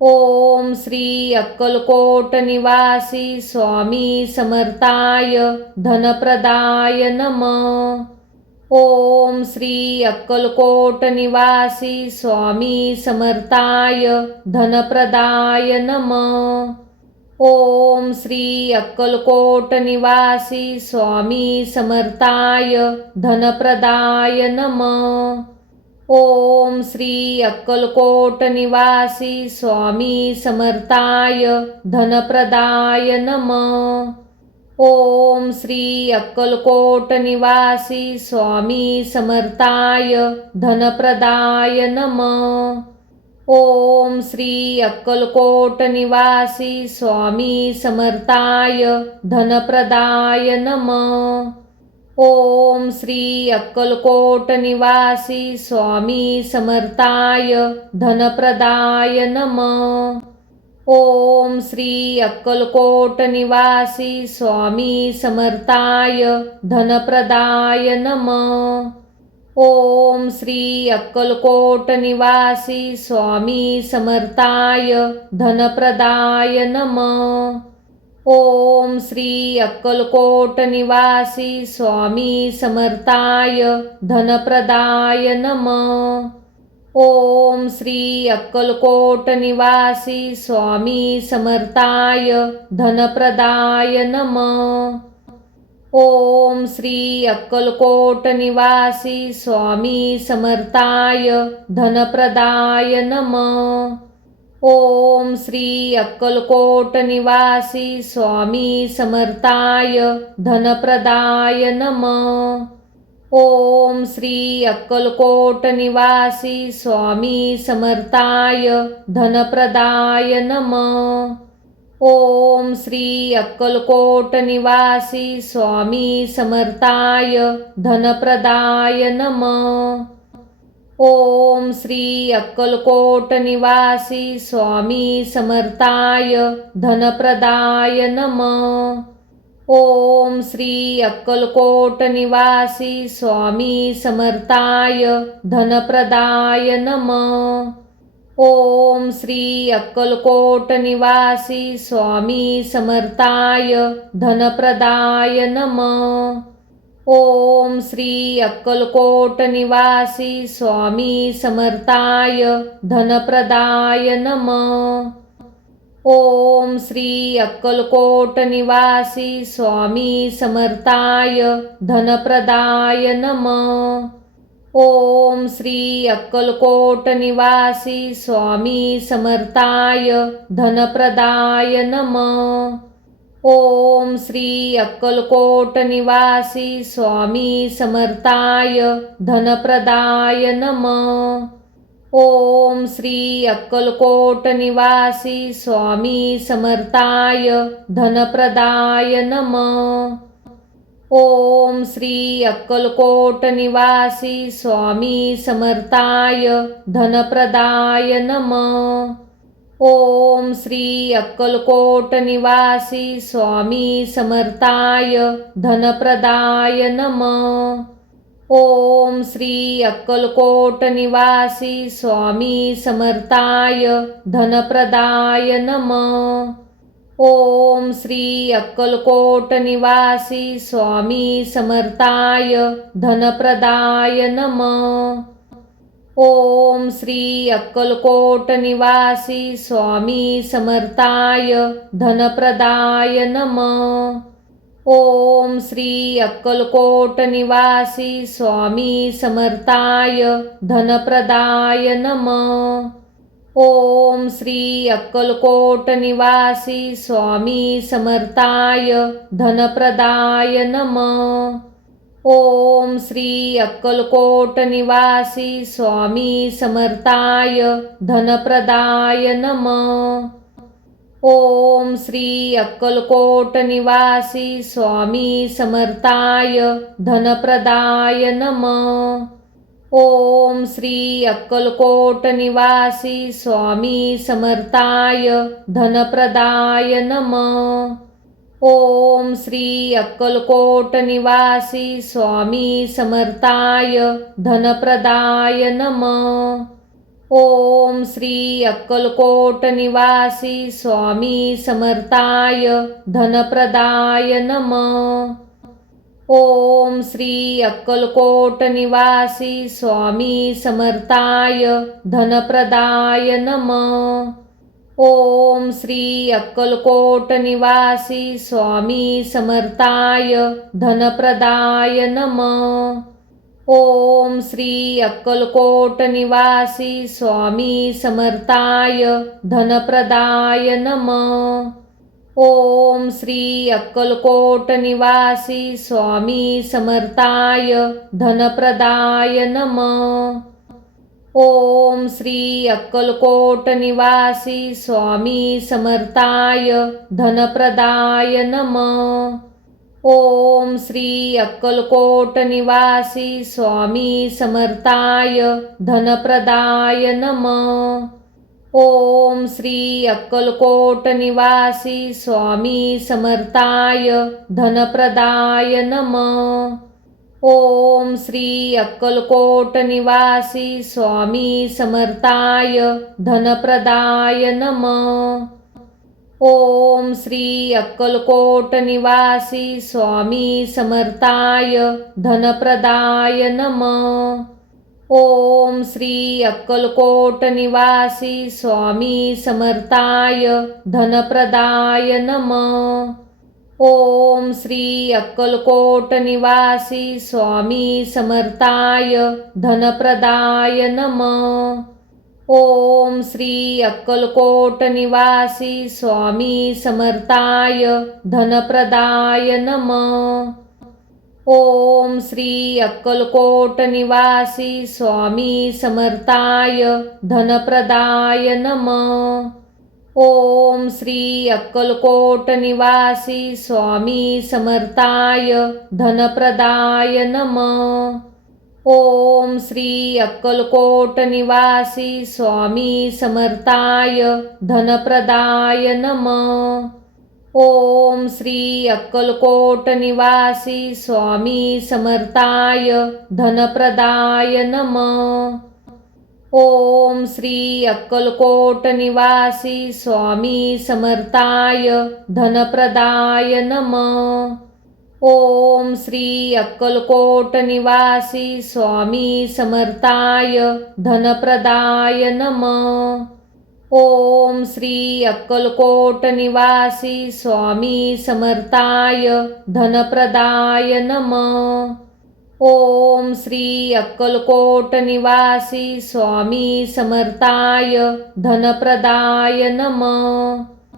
ओम श्री अक्कलकोट निवासी स्वामी समर्थाय धनप्रदाय नमः. ओम श्री अक्कलकोट निवासी स्वामी समर्थाय धनप्रदाय नमः. ओम श्री अक्कलकोट निवासी स्वामी समर्थाय धनप्रदाय नमः। ओम श्री अक्कलकोट निवासी स्वामी समर्थाय धनप्रदाय नमः। ओम श्री अक्कलकोट निवासी स्वामी समर्थाय धनप्रदाय नमः। ओम श्री अक्कलकोट निवासी स्वामी समर्थाय धनप्रदाय नमः। ओम श्री अक्कलकोट निवासी स्वामी समर्थाय धनप्रदाय नमः। ओम श्री अक्कलकोट निवासी स्वामी समर्थाय धनप्रदाय नमः। ओम श्री अक्कलकोट निवासी स्वामी समर्थाय धनप्रदाय नमः। ओम श्री अक्कलकोट निवासी स्वामी समर्थाय धनप्रदाय नमः। ओम श्री अक्कलकोट निवासी स्वामी समर्थाय धनप्रदाय नमः। ओम श्री अक्कलकोट निवासी स्वामी समर्थाय धनप्रदाय नमः। ओम श्री अक्कलकोट निवासी स्वामी समर्थाय धनप्रदाय नमः। ओम श्री अक्कलकोट निवासी स्वामी समर्थाय धनप्रदाय नमः। ओम श्री अक्कलकोट निवासी स्वामी समर्थाय धनप्रदाय नमः। ओम श्री अक्कलकोट निवासी स्वामी समर्थाय धनप्रदाय नमः। ओम श्री अक्कलकोट निवासी स्वामी समर्थाय धनप्रदाय नमः। ओम श्री अक्कलकोट निवासी स्वामी समर्थाय धनप्रदाय नमः। ओम श्री अक्कलकोट निवासी स्वामी समर्थाय धनप्रदाय नमः। ओम श्री अक्कलकोट निवासी स्वामी समर्थाय धनप्रदाय नमः। ओम श्री अक्कलकोट निवासी स्वामी समर्थाय धनप्रदाय नमः। ओम श्री अक्कलकोट निवासी स्वामी समर्थाय धनप्रदाय नमः। ओम श्री अक्कलकोट निवासी स्वामी समर्थाय धनप्रदाय नमः। ओम श्री अक्कलकोट निवासी स्वामी समर्थाय धनप्रदाय नमः। ओम श्री अक्कलकोट निवासी स्वामी समर्थाय धनप्रदाय नमः। ओम श्री अक्कलकोट निवासी स्वामी समर्थाय धनप्रदाय नमः। ओम श्री अक्कलकोट निवासी स्वामी समर्थाय धनप्रदाय नमः। ओम श्री अक्कलकोट निवासी स्वामी समर्थाय धनप्रदाय नमः। ओम श्री अक्कलकोट निवासी स्वामी समर्थाय धनप्रदाय नमः। ओम श्री अक्कलकोट निवासी स्वामी समर्थाय धनप्रदाय नमः। ओम श्री अक्कलकोट निवासी स्वामी समर्थाय धनप्रदाय नमः। ओम श्री अक्कलकोट निवासी स्वामी समर्थाय धनप्रदाय नमः। ओम श्री अक्कलकोट निवासी स्वामी समर्थाय धनप्रदाय नमः। ओम श्री अक्कलकोट निवासी स्वामी समर्थाय धनप्रदाय नमः। ओम श्री अक्कलकोट निवासी स्वामी समर्थाय धनप्रदाय नमः। ओम श्री अक्कलकोट निवासी स्वामी समर्थाय धनप्रदाय नमः। ओम श्री अक्कलकोट निवासी स्वामी समर्थाय धनप्रदाय नमः। ओम श्री अक्कलकोट निवासी स्वामी समर्थाय धनप्रदाय नमः। ओम श्री अक्कलकोट निवासी स्वामी समर्थाय धनप्रदाय नमः। ओम श्री अक्कलकोट निवासी स्वामी समर्थाय धनप्रदाय नमः। ओम श्री अक्कलकोट निवासी स्वामी समर्थाय धनप्रदाय नमः। ओम श्री अक्कलकोट निवासी स्वामी समर्थाय धनप्रदाय नमः। ओम श्री अक्कलकोट निवासी स्वामी समर्थाय धनप्रदाय नमः। ओम श्री अक्कलकोट निवासी स्वामी समर्थाय धनप्रदाय नमः। ओम श्री अक्कलकोट निवासी स्वामी समर्थाय धनप्रदाय नमः। ओम श्री अक्कलकोट निवासी स्वामी समर्थाय धनप्रदाय नमः। ओम श्री अक्कलकोट निवासी स्वामी समर्थाय धनप्रदाय नमः। ओम श्री अक्कलकोट निवासी स्वामी समर्थाय धनप्रदाय नमः। ओम श्री अक्कलकोट निवासी स्वामी समर्थाय धनप्रदाय नमः। ओम श्री अक्कलकोट निवासी स्वामी समर्थाय धनप्रदाय नमः। ओम श्री अक्कलकोट निवासी स्वामी समर्थाय धनप्रदाय नमः। ओम श्री अक्कलकोट निवासी स्वामी समर्थाय धनप्रदाय नमः। ओम श्री अक्कलकोट निवासी स्वामी समर्थाय धनप्रदाय नमः। ओम श्री अक्कलकोट निवासी स्वामी समर्थाय धनप्रदाय नमः। ओम श्री अक्कलकोट निवासी स्वामी समर्थाय धनप्रदाय नमः।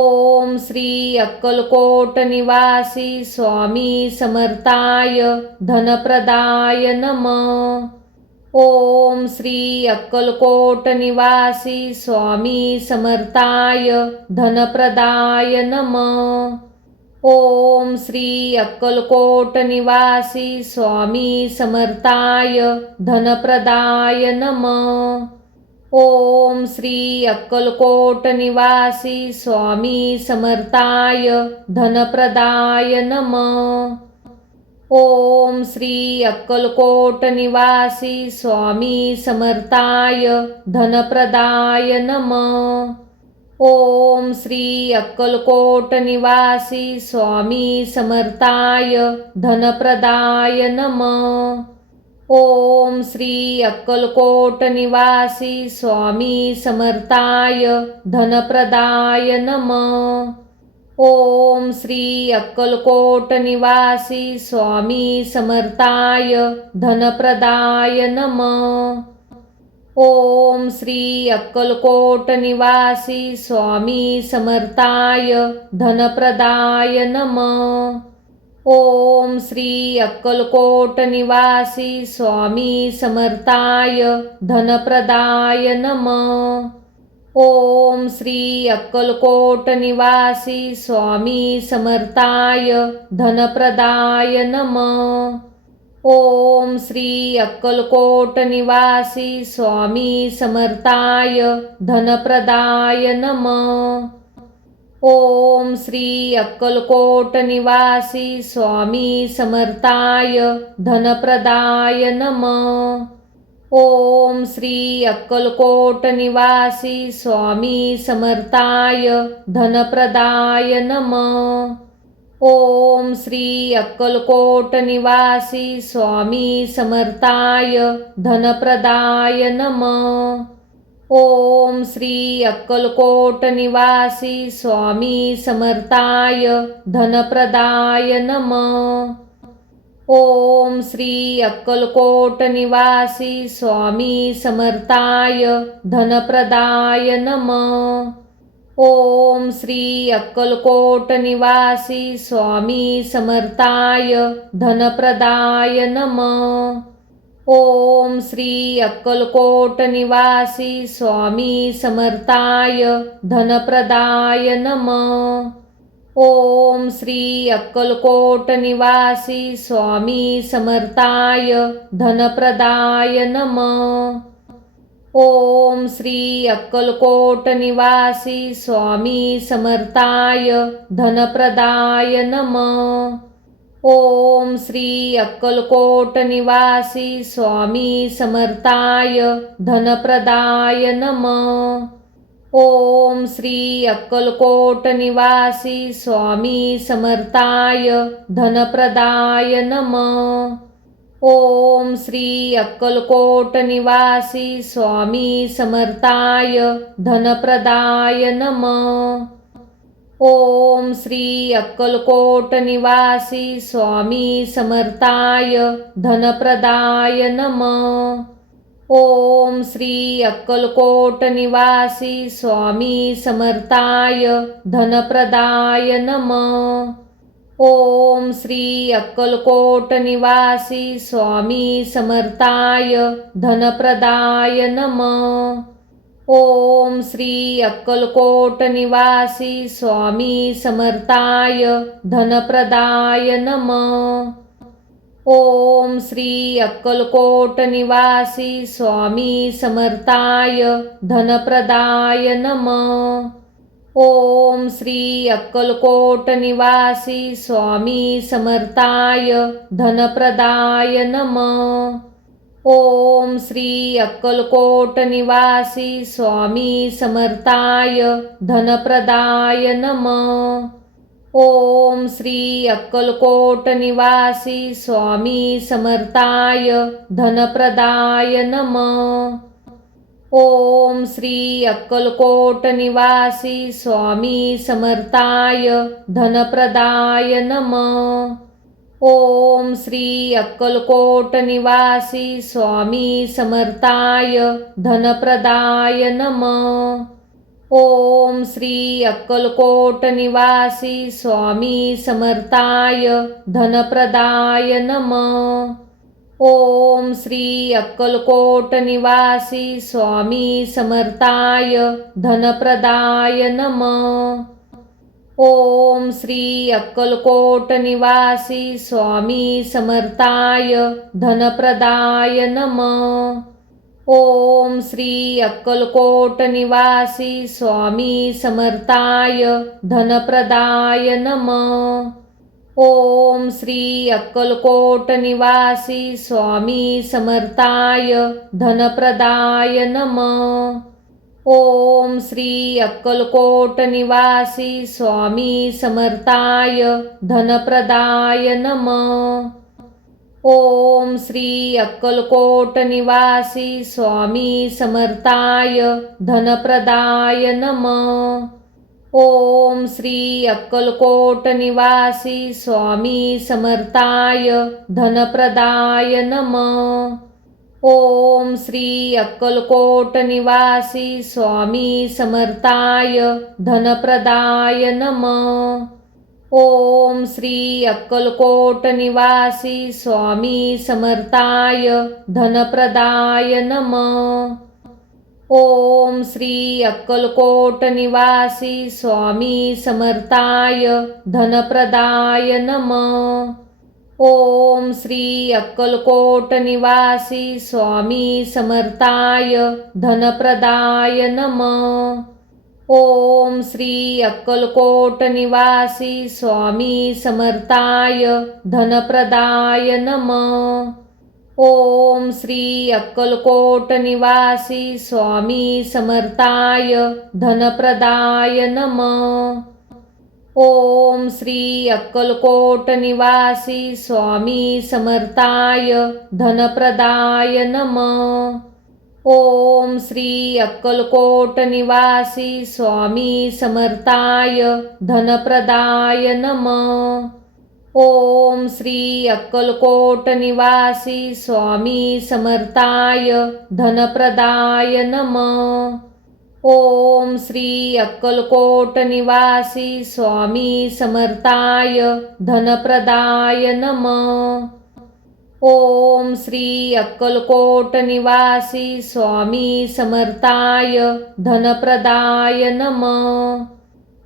ओम श्री अक्कलकोट निवासी स्वामी समर्थाय धनप्रदाय नमः। ओम श्री अक्कलकोट निवासी स्वामी समर्थाय धनप्रदाय नमः। ओम श्री अक्कलकोट निवासी स्वामी समर्थाय धनप्रदाय नमः। ओम श्री अक्कलकोट निवासी स्वामी समर्थाय धनप्रदाय नमः। ओम श्री अक्कलकोट निवासी स्वामी समर्थाय धनप्रदाय नमः। ओम श्री अक्कलकोट निवासी स्वामी समर्थाय धनप्रदाय नमः। ओम श्री अक्कलकोट निवासी स्वामी समर्थाय धनप्रदाय नमः। ओम श्री अक्कलकोट निवासी स्वामी समर्थाय धनप्रदाय नमः। ओम श्री अक्कलकोट निवासी स्वामी समर्थाय धनप्रदाय नमः। ओम श्री अक्कलकोट निवासी स्वामी समर्थाय धनप्रदाय नमः। ओम श्री अक्कलकोट निवासी स्वामी समर्थाय धनप्रदाय नमः। ओम श्री अक्कलकोट निवासी स्वामी समर्थाय धनप्रदाय नमः। ओम श्री अक्कलकोट निवासी स्वामी समर्थाय धनप्रदाय नमः। ओम श्री अक्कलकोट निवासी स्वामी समर्थाय धनप्रदाय नमः। ओम श्री अक्कलकोट निवासी स्वामी समर्थाय धनप्रदाय नमः। ओम श्री अक्कलकोट निवासी स्वामी समर्थाय धनप्रदाय नमः। ओम श्री अक्कलकोट निवासी स्वामी समर्थाय धनप्रदाय नमः। ओम श्री अक्कलकोट निवासी स्वामी समर्थाय धनप्रदाय नमः। ओम श्री अक्कलकोट निवासी स्वामी समर्थाय धनप्रदाय नमः। ओम श्री अक्कलकोट निवासी स्वामी समर्थाय धनप्रदाय नमः। ओम श्री अक्कलकोट निवासी स्वामी समर्थाय धनप्रदाय नमः। ओम श्री अक्कलकोट निवासी स्वामी समर्थाय धनप्रदाय नमः। ओम श्री अक्कलकोट निवासी स्वामी समर्थाय धनप्रदाय नमः। ओम श्री अक्कलकोट निवासी स्वामी समर्थाय धनप्रदाय नमः। ओम श्री अक्कलकोट निवासी स्वामी समर्थाय धनप्रदाय नमः। ओम श्री अक्कलकोट निवासी स्वामी समर्थाय धनप्रदाय नमः। ओम श्री अक्कलकोट निवासी स्वामी समर्थाय धनप्रदाय नमः। ओम श्री अक्कलकोट निवासी स्वामी समर्थाय धनप्रदाय नमः। ओम श्री अक्कलकोट निवासी स्वामी समर्थाय धनप्रदाय नमः। ओम श्री अक्कलकोट निवासी स्वामी समर्थाय धनप्रदाय नमः। ओम श्री अक्कलकोट निवासी स्वामी समर्थाय धनप्रदाय नमः। ओम श्री अक्कलकोट निवासी स्वामी समर्थाय धनप्रदाय नमः। ओम श्री अक्कलकोट निवासी स्वामी समर्थाय धनप्रदाय नमः। ओम श्री अक्कलकोट निवासी स्वामी समर्थाय धनप्रदाय नमः। ओम श्री अक्कलकोट निवासी स्वामी समर्थाय धनप्रदाय नमः। ओम श्री अक्कलकोट निवासी स्वामी समर्थाय धनप्रदाय नमः। ओम श्री अक्कलकोट निवासी स्वामी समर्थाय धनप्रदाय नमः। ओम श्री अक्कलकोट निवासी स्वामी समर्थाय धनप्रदाय नमः। ओम श्री अक्कलकोट निवासी स्वामी समर्थाय धनप्रदाय नमः। ओम श्री अक्कलकोट निवासी स्वामी समर्थाय धनप्रदाय नमः। ओम श्री अक्कलकोट निवासी स्वामी समर्थाय धनप्रदाय नमः। ओम श्री अक्कलकोट निवासी स्वामी समर्थाय धनप्रदाय नमः। ओम श्री अक्कलकोट निवासी स्वामी समर्थाय धनप्रदाय नमः। ओम श्री अक्कलकोट निवासी स्वामी समर्थाय धनप्रदाय नमः। ओम श्री अक्कलकोट निवासी स्वामी समर्थाय धनप्रदाय नमः। ओम श्री अक्कलकोट निवासी स्वामी समर्थाय धनप्रदाय नमः। ओम श्री अक्कलकोट निवासी स्वामी समर्थाय धनप्रदाय नमः। ओम श्री अक्कलकोट निवासी स्वामी समर्थाय धनप्रदाय नमः। ओम श्री अक्कलकोट निवासी स्वामी समर्थाय धनप्रदाय नमः। ओम श्री अक्कलकोट निवासी स्वामी समर्थाय धनप्रदाय नमः। ओम श्री अक्कलकोट निवासी स्वामी समर्थाय धनप्रदाय नमः। ओम श्री अक्कलकोट निवासी स्वामी समर्थाय धनप्रदाय नमः। ओम श्री अक्कलकोट निवासी स्वामी समर्थाय धनप्रदाय नमः।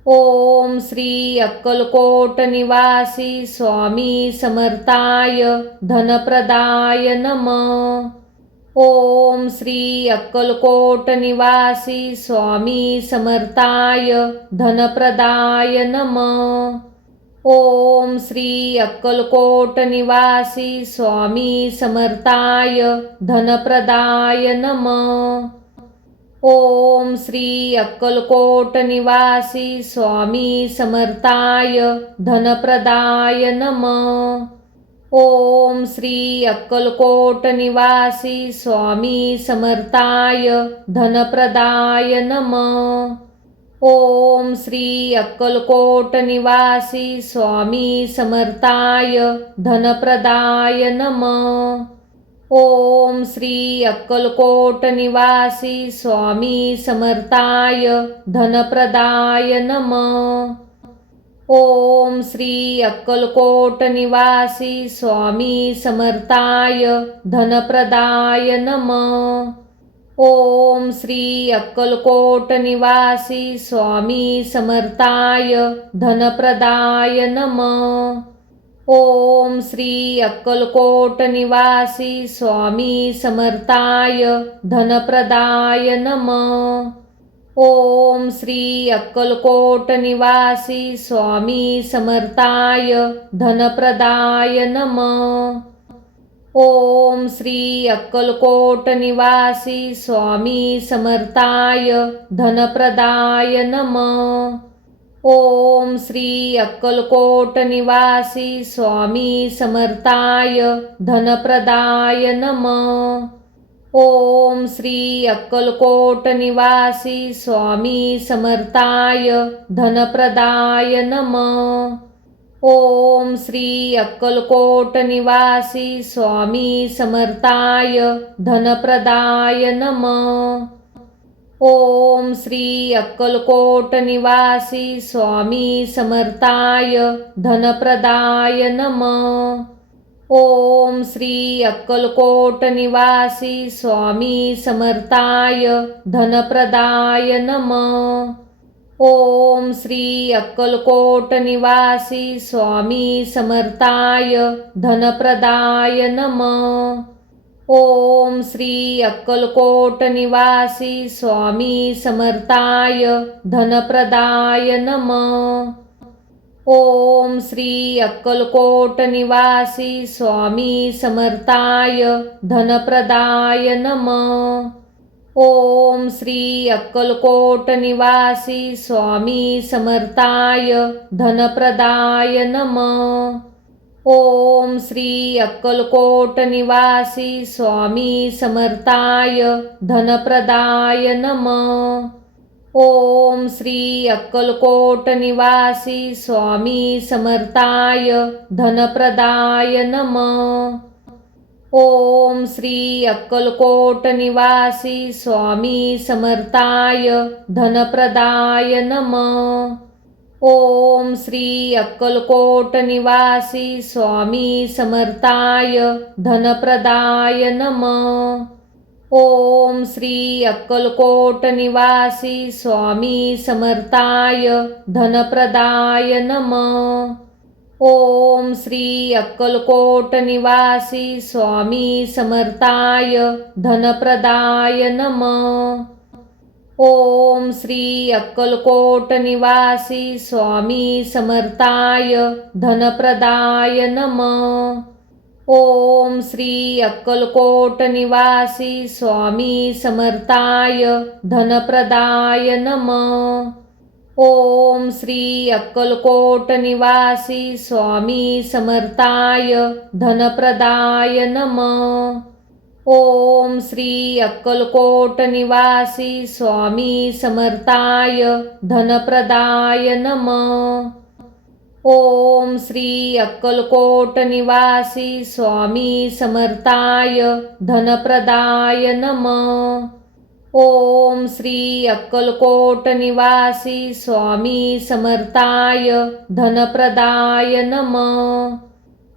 ओम श्री अक्कलकोट निवासी स्वामी समर्थाय धनप्रदाय नमः। ओम श्री अक्कलकोट निवासी स्वामी समर्थाय धनप्रदाय नमः। ओम श्री अक्कलकोट निवासी स्वामी समर्थाय धनप्रदाय नमः। ओम श्री अक्कलकोट निवासी स्वामी समर्थाय धनप्रदाय नमः। ओम श्री अक्कलकोट निवासी स्वामी समर्थाय धनप्रदाय नमः। ओम श्री अक्कलकोट निवासी स्वामी समर्थाय धनप्रदाय नमः। ओम श्री अक्कलकोट निवासी स्वामी समर्थाय धनप्रदाय नमः। ओम श्री अक्कलकोट निवासी स्वामी समर्थाय धनप्रदाय नमः। ओम श्री अक्कलकोट निवासी स्वामी समर्थाय धनप्रदाय नमः। ओम श्री अक्कलकोट निवासी स्वामी समर्थाय धनप्रदाय नमः। ओम श्री अक्कलकोट निवासी स्वामी समर्थाय धनप्रदाय नमः। ओम श्री अक्कलकोट निवासी स्वामी समर्थाय धनप्रदाय नमः। ओम श्री अक्कलकोट निवासी स्वामी समर्थाय धनप्रदाय नमः। ओम श्री अक्कलकोट निवासी स्वामी समर्थाय धनप्रदाय नमः। ओम श्री अक्कलकोट निवासी स्वामी समर्थाय धनप्रदाय नमः। ओम श्री अक्कलकोट निवासी स्वामी समर्थाय धनप्रदाय नमः। ओम श्री अक्कलकोट निवासी स्वामी समर्थाय धनप्रदाय नमः। ओम श्री अक्कलकोट निवासी स्वामी समर्थाय धनप्रदाय नमः। ओम श्री अक्कलकोट निवासी स्वामी समर्थाय धनप्रदाय नमः। ओम श्री अक्कलकोट निवासी स्वामी समर्थाय धनप्रदाय नमः। ओम श्री अक्कलकोट निवासी स्वामी समर्थाय धनप्रदाय नमः। ओम श्री अक्कलकोट निवासी स्वामी समर्थाय धनप्रदाय नमः। ओम श्री अक्कलकोट निवासी स्वामी समर्थाय धनप्रदाय नमः। ओम श्री अक्कलकोट निवासी स्वामी समर्थाय धनप्रदाय नमः। ओम श्री अक्कलकोट निवासी स्वामी समर्थाय धनप्रदाय नमः। ओम श्री अक्कलकोट निवासी स्वामी समर्थाय धनप्रदाय नमः। ओम श्री अक्कलकोट निवासी स्वामी समर्थाय धनप्रदाय नमः। ओम श्री अक्कलकोट निवासी स्वामी समर्थाय धनप्रदाय नमः। ओम श्री अक्कलकोट निवासी स्वामी समर्थाय धनप्रदाय नमः। ओम श्री अक्कलकोट निवासी स्वामी समर्थाय धनप्रदाय नमः। ओम श्री अक्कलकोट निवासी स्वामी समर्थाय धनप्रदाय नमः। ओम श्री अक्कलकोट निवासी स्वामी समर्थाय धनप्रदाय नमः। ओम श्री अक्कलकोट निवासी स्वामी समर्थाय धनप्रदाय नमः।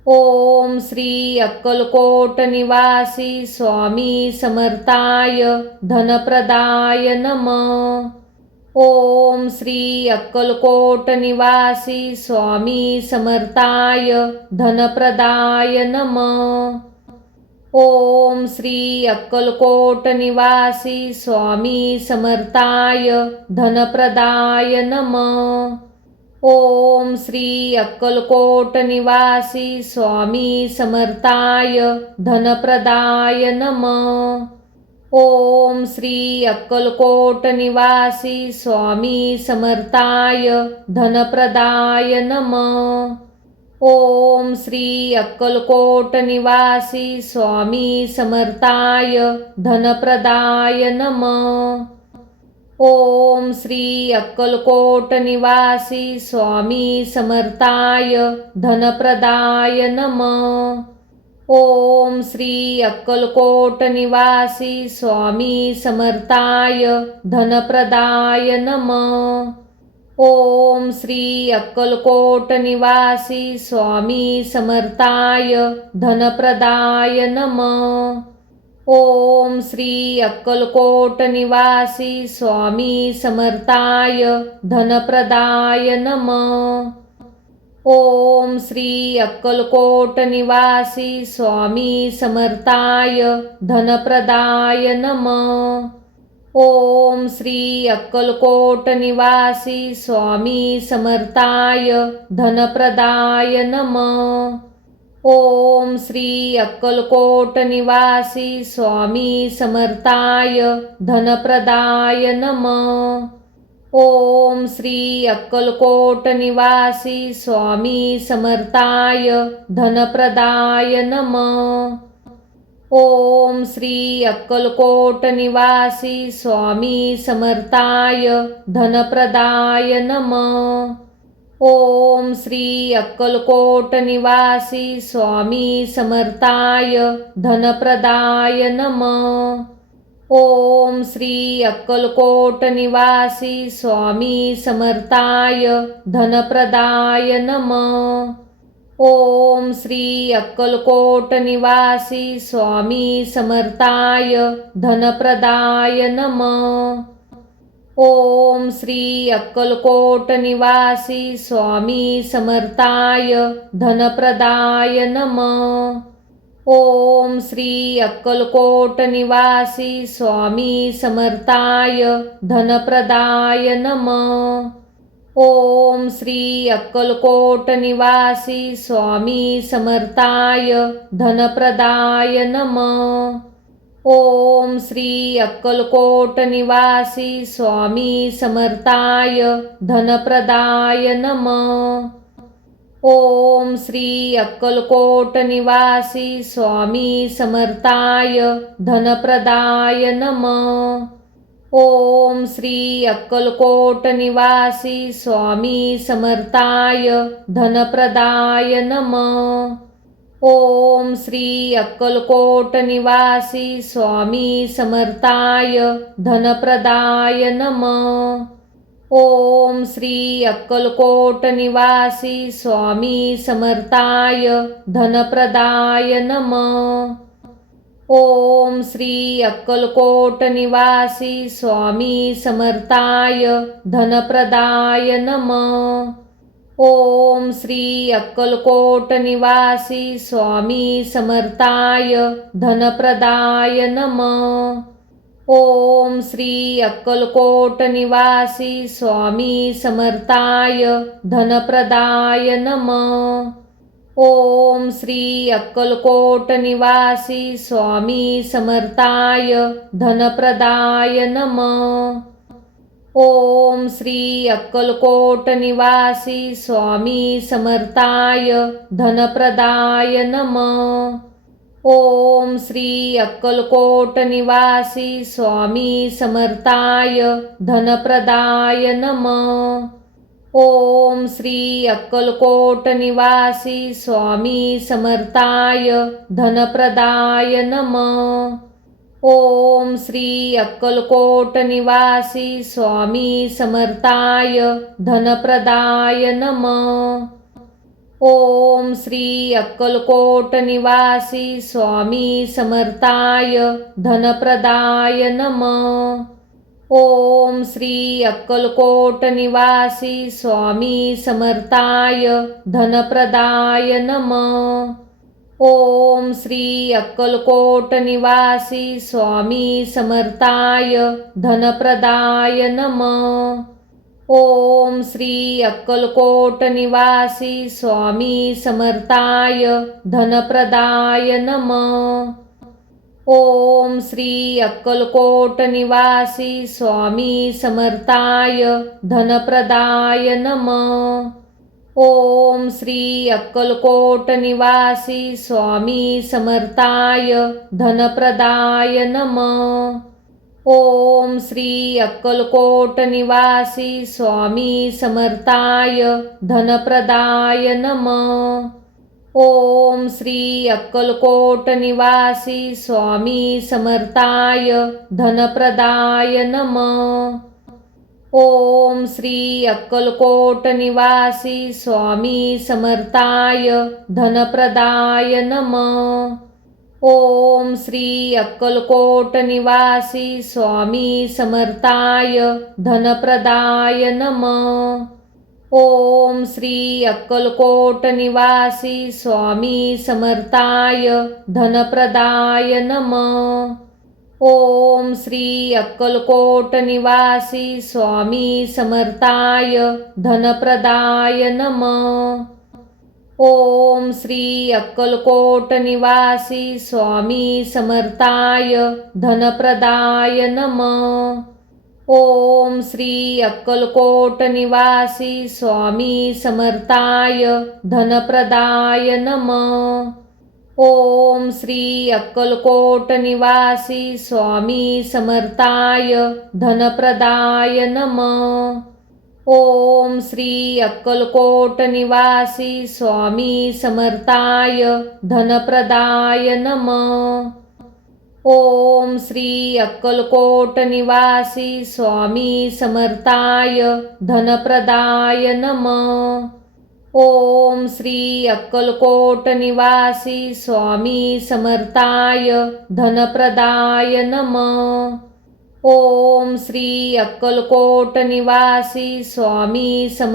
ओम श्री अक्कलकोट निवासी स्वामी समर्थाय धनप्रदाय नमः। ओम श्री अक्कलकोट निवासी स्वामी समर्थाय धनप्रदाय नमः। ओम श्री अक्कलकोट निवासी स्वामी समर्थाय धनप्रदाय नमः। ओम श्री अक्कलकोट निवासी स्वामी समर्थाय धनप्रदाय नमः। ओम श्री अक्कलकोट निवासी स्वामी समर्थाय धनप्रदाय नमः। ओम श्री अक्कलकोट निवासी स्वामी समर्थाय धनप्रदाय नमः। ओम श्री अक्कलकोट निवासी स्वामी समर्थाय धनप्रदाय नमः। ओम श्री अक्कलकोट निवासी स्वामी समर्थाय धनप्रदाय नमः। ओम श्री अक्कलकोट निवासी स्वामी समर्थाय धनप्रदाय नमः। ओम श्री अक्कलकोट निवासी स्वामी समर्थाय धनप्रदाय नमः। ओम श्री अक्कलकोट निवासी स्वामी समर्थाय धनप्रदाय नमः। ओम श्री अक्कलकोट निवासी स्वामी समर्थाय धनप्रदाय नमः। ओम श्री अक्कलकोट निवासी स्वामी समर्थाय धनप्रदाय नमः। ओम श्री अक्कलकोट निवासी स्वामी समर्थाय धनप्रदाय नमः। ओम श्री अक्कलकोट निवासी स्वामी समर्थाय धनप्रदाय नमः। ओम श्री अक्कलकोट निवासी स्वामी समर्थाय धनप्रदाय नमः। ओम श्री अक्कलकोट निवासी स्वामी समर्थाय धनप्रदाय नमः। ओम श्री अक्कलकोट निवासी स्वामी समर्थाय धनप्रदाय नमः। ओम श्री अक्कलकोट निवासी स्वामी समर्थाय धनप्रदाय नमः। ओम श्री अक्कलकोट निवासी स्वामी समर्थाय धनप्रदाय नमः। ओम श्री अक्कलकोट निवासी स्वामी समर्थाय धनप्रदाय नमः। ओम श्री अक्कलकोट निवासी स्वामी समर्थाय धनप्रदाय नमः। ओम श्री अक्कलकोट निवासी स्वामी समर्थाय धनप्रदाय नमः। ओम श्री अक्कलकोट निवासी स्वामी समर्थाय धनप्रदाय नमः। ओम श्री अक्कलकोट निवासी स्वामी समर्थाय धनप्रदाय नमः। ओम श्री अक्कलकोट निवासी स्वामी समर्थाय धनप्रदाय नमः। ओम श्री अक्कलकोट निवासी स्वामी समर्थाय धनप्रदाय नमः। ओम श्री अक्कलकोट निवासी स्वामी समर्थाय धनप्रदाय नमः। ओम श्री अक्कलकोट निवासी स्वामी समर्थाय धनप्रदाय नमः। ओम श्री अक्कलकोट निवासी स्वामी समर्थाय धनप्रदाय नमः। ओम श्री अक्कलकोट निवासी स्वामी समर्थाय धनप्रदाय नमः। ओम श्री अक्कलकोट निवासी स्वामी समर्थाय धनप्रदाय नमः. ओम श्री अक्कलकोट निवासी स्वामी समर्थाय धनप्रदाय नमः. ओम श्री अक्कलकोट निवासी स्वामी समर्थाय धनप्रदाय नमः. ओम श्री अक्कलकोट निवासी स्वामी समर्थाय धनप्रदाय नमः. ओम श्री अक्कलकोट निवासी स्वामी समर्थाय धनप्रदाय नमः. ओम श्री अक्कलकोट निवासी स्वामी समर्थाय धनप्रदाय नमः. ओम श्री अक्कलकोट निवासी स्वामी समर्थाय धनप्रदाय नमः. ओम श्री अक्कलकोट निवासी स्वामी समर्थाय धनप्रदाय नमः. ओम श्री अक्कलकोट निवासी स्वामी समर्थाय धनप्रदाय नमः. ओम श्री अक्कलकोट निवासी स्वामी समर्थाय धनप्रदाय नमः. ओम श्री अक्कलकोट निवासी स्वामी समर्थाय धनप्रदाय नमः. ओम श्री अक्कलकोट निवासी स्वामी समर्थाय धनप्रदाय नमः. ओम श्री अक्कलकोट निवासी स्वामी समर्थाय धनप्रदाय नमः. ओम श्री अक्कलकोट निवासी स्वामी समर्थाय धनप्रदाय नमः. ओम श्री अक्कलकोट निवासी स्वामी समर्थाय धनप्रदाय नमः. ओम श्री अक्कलकोट निवासी स्वामी समर्थाय धनप्रदाय नमः. ओम श्री अक्कलकोट निवासी स्वामी समर्थाय धनप्रदाय नमः. ओम श्री अक्कलकोट निवासी स्वामी समर्थाय धनप्रदाय नमः. ओम श्री अक्कलकोट निवासी स्वामी समर्थाय धनप्रदाय नमः. ओम श्री अक्कलकोट निवासी स्वामी समर्थाय धनप्रदाय नमः. ओम श्री अक्कलकोट निवासी स्वामी समर्थाय धनप्रदाय नमः. ओम श्री अक्कलकोट निवासी स्वामी समर्थाय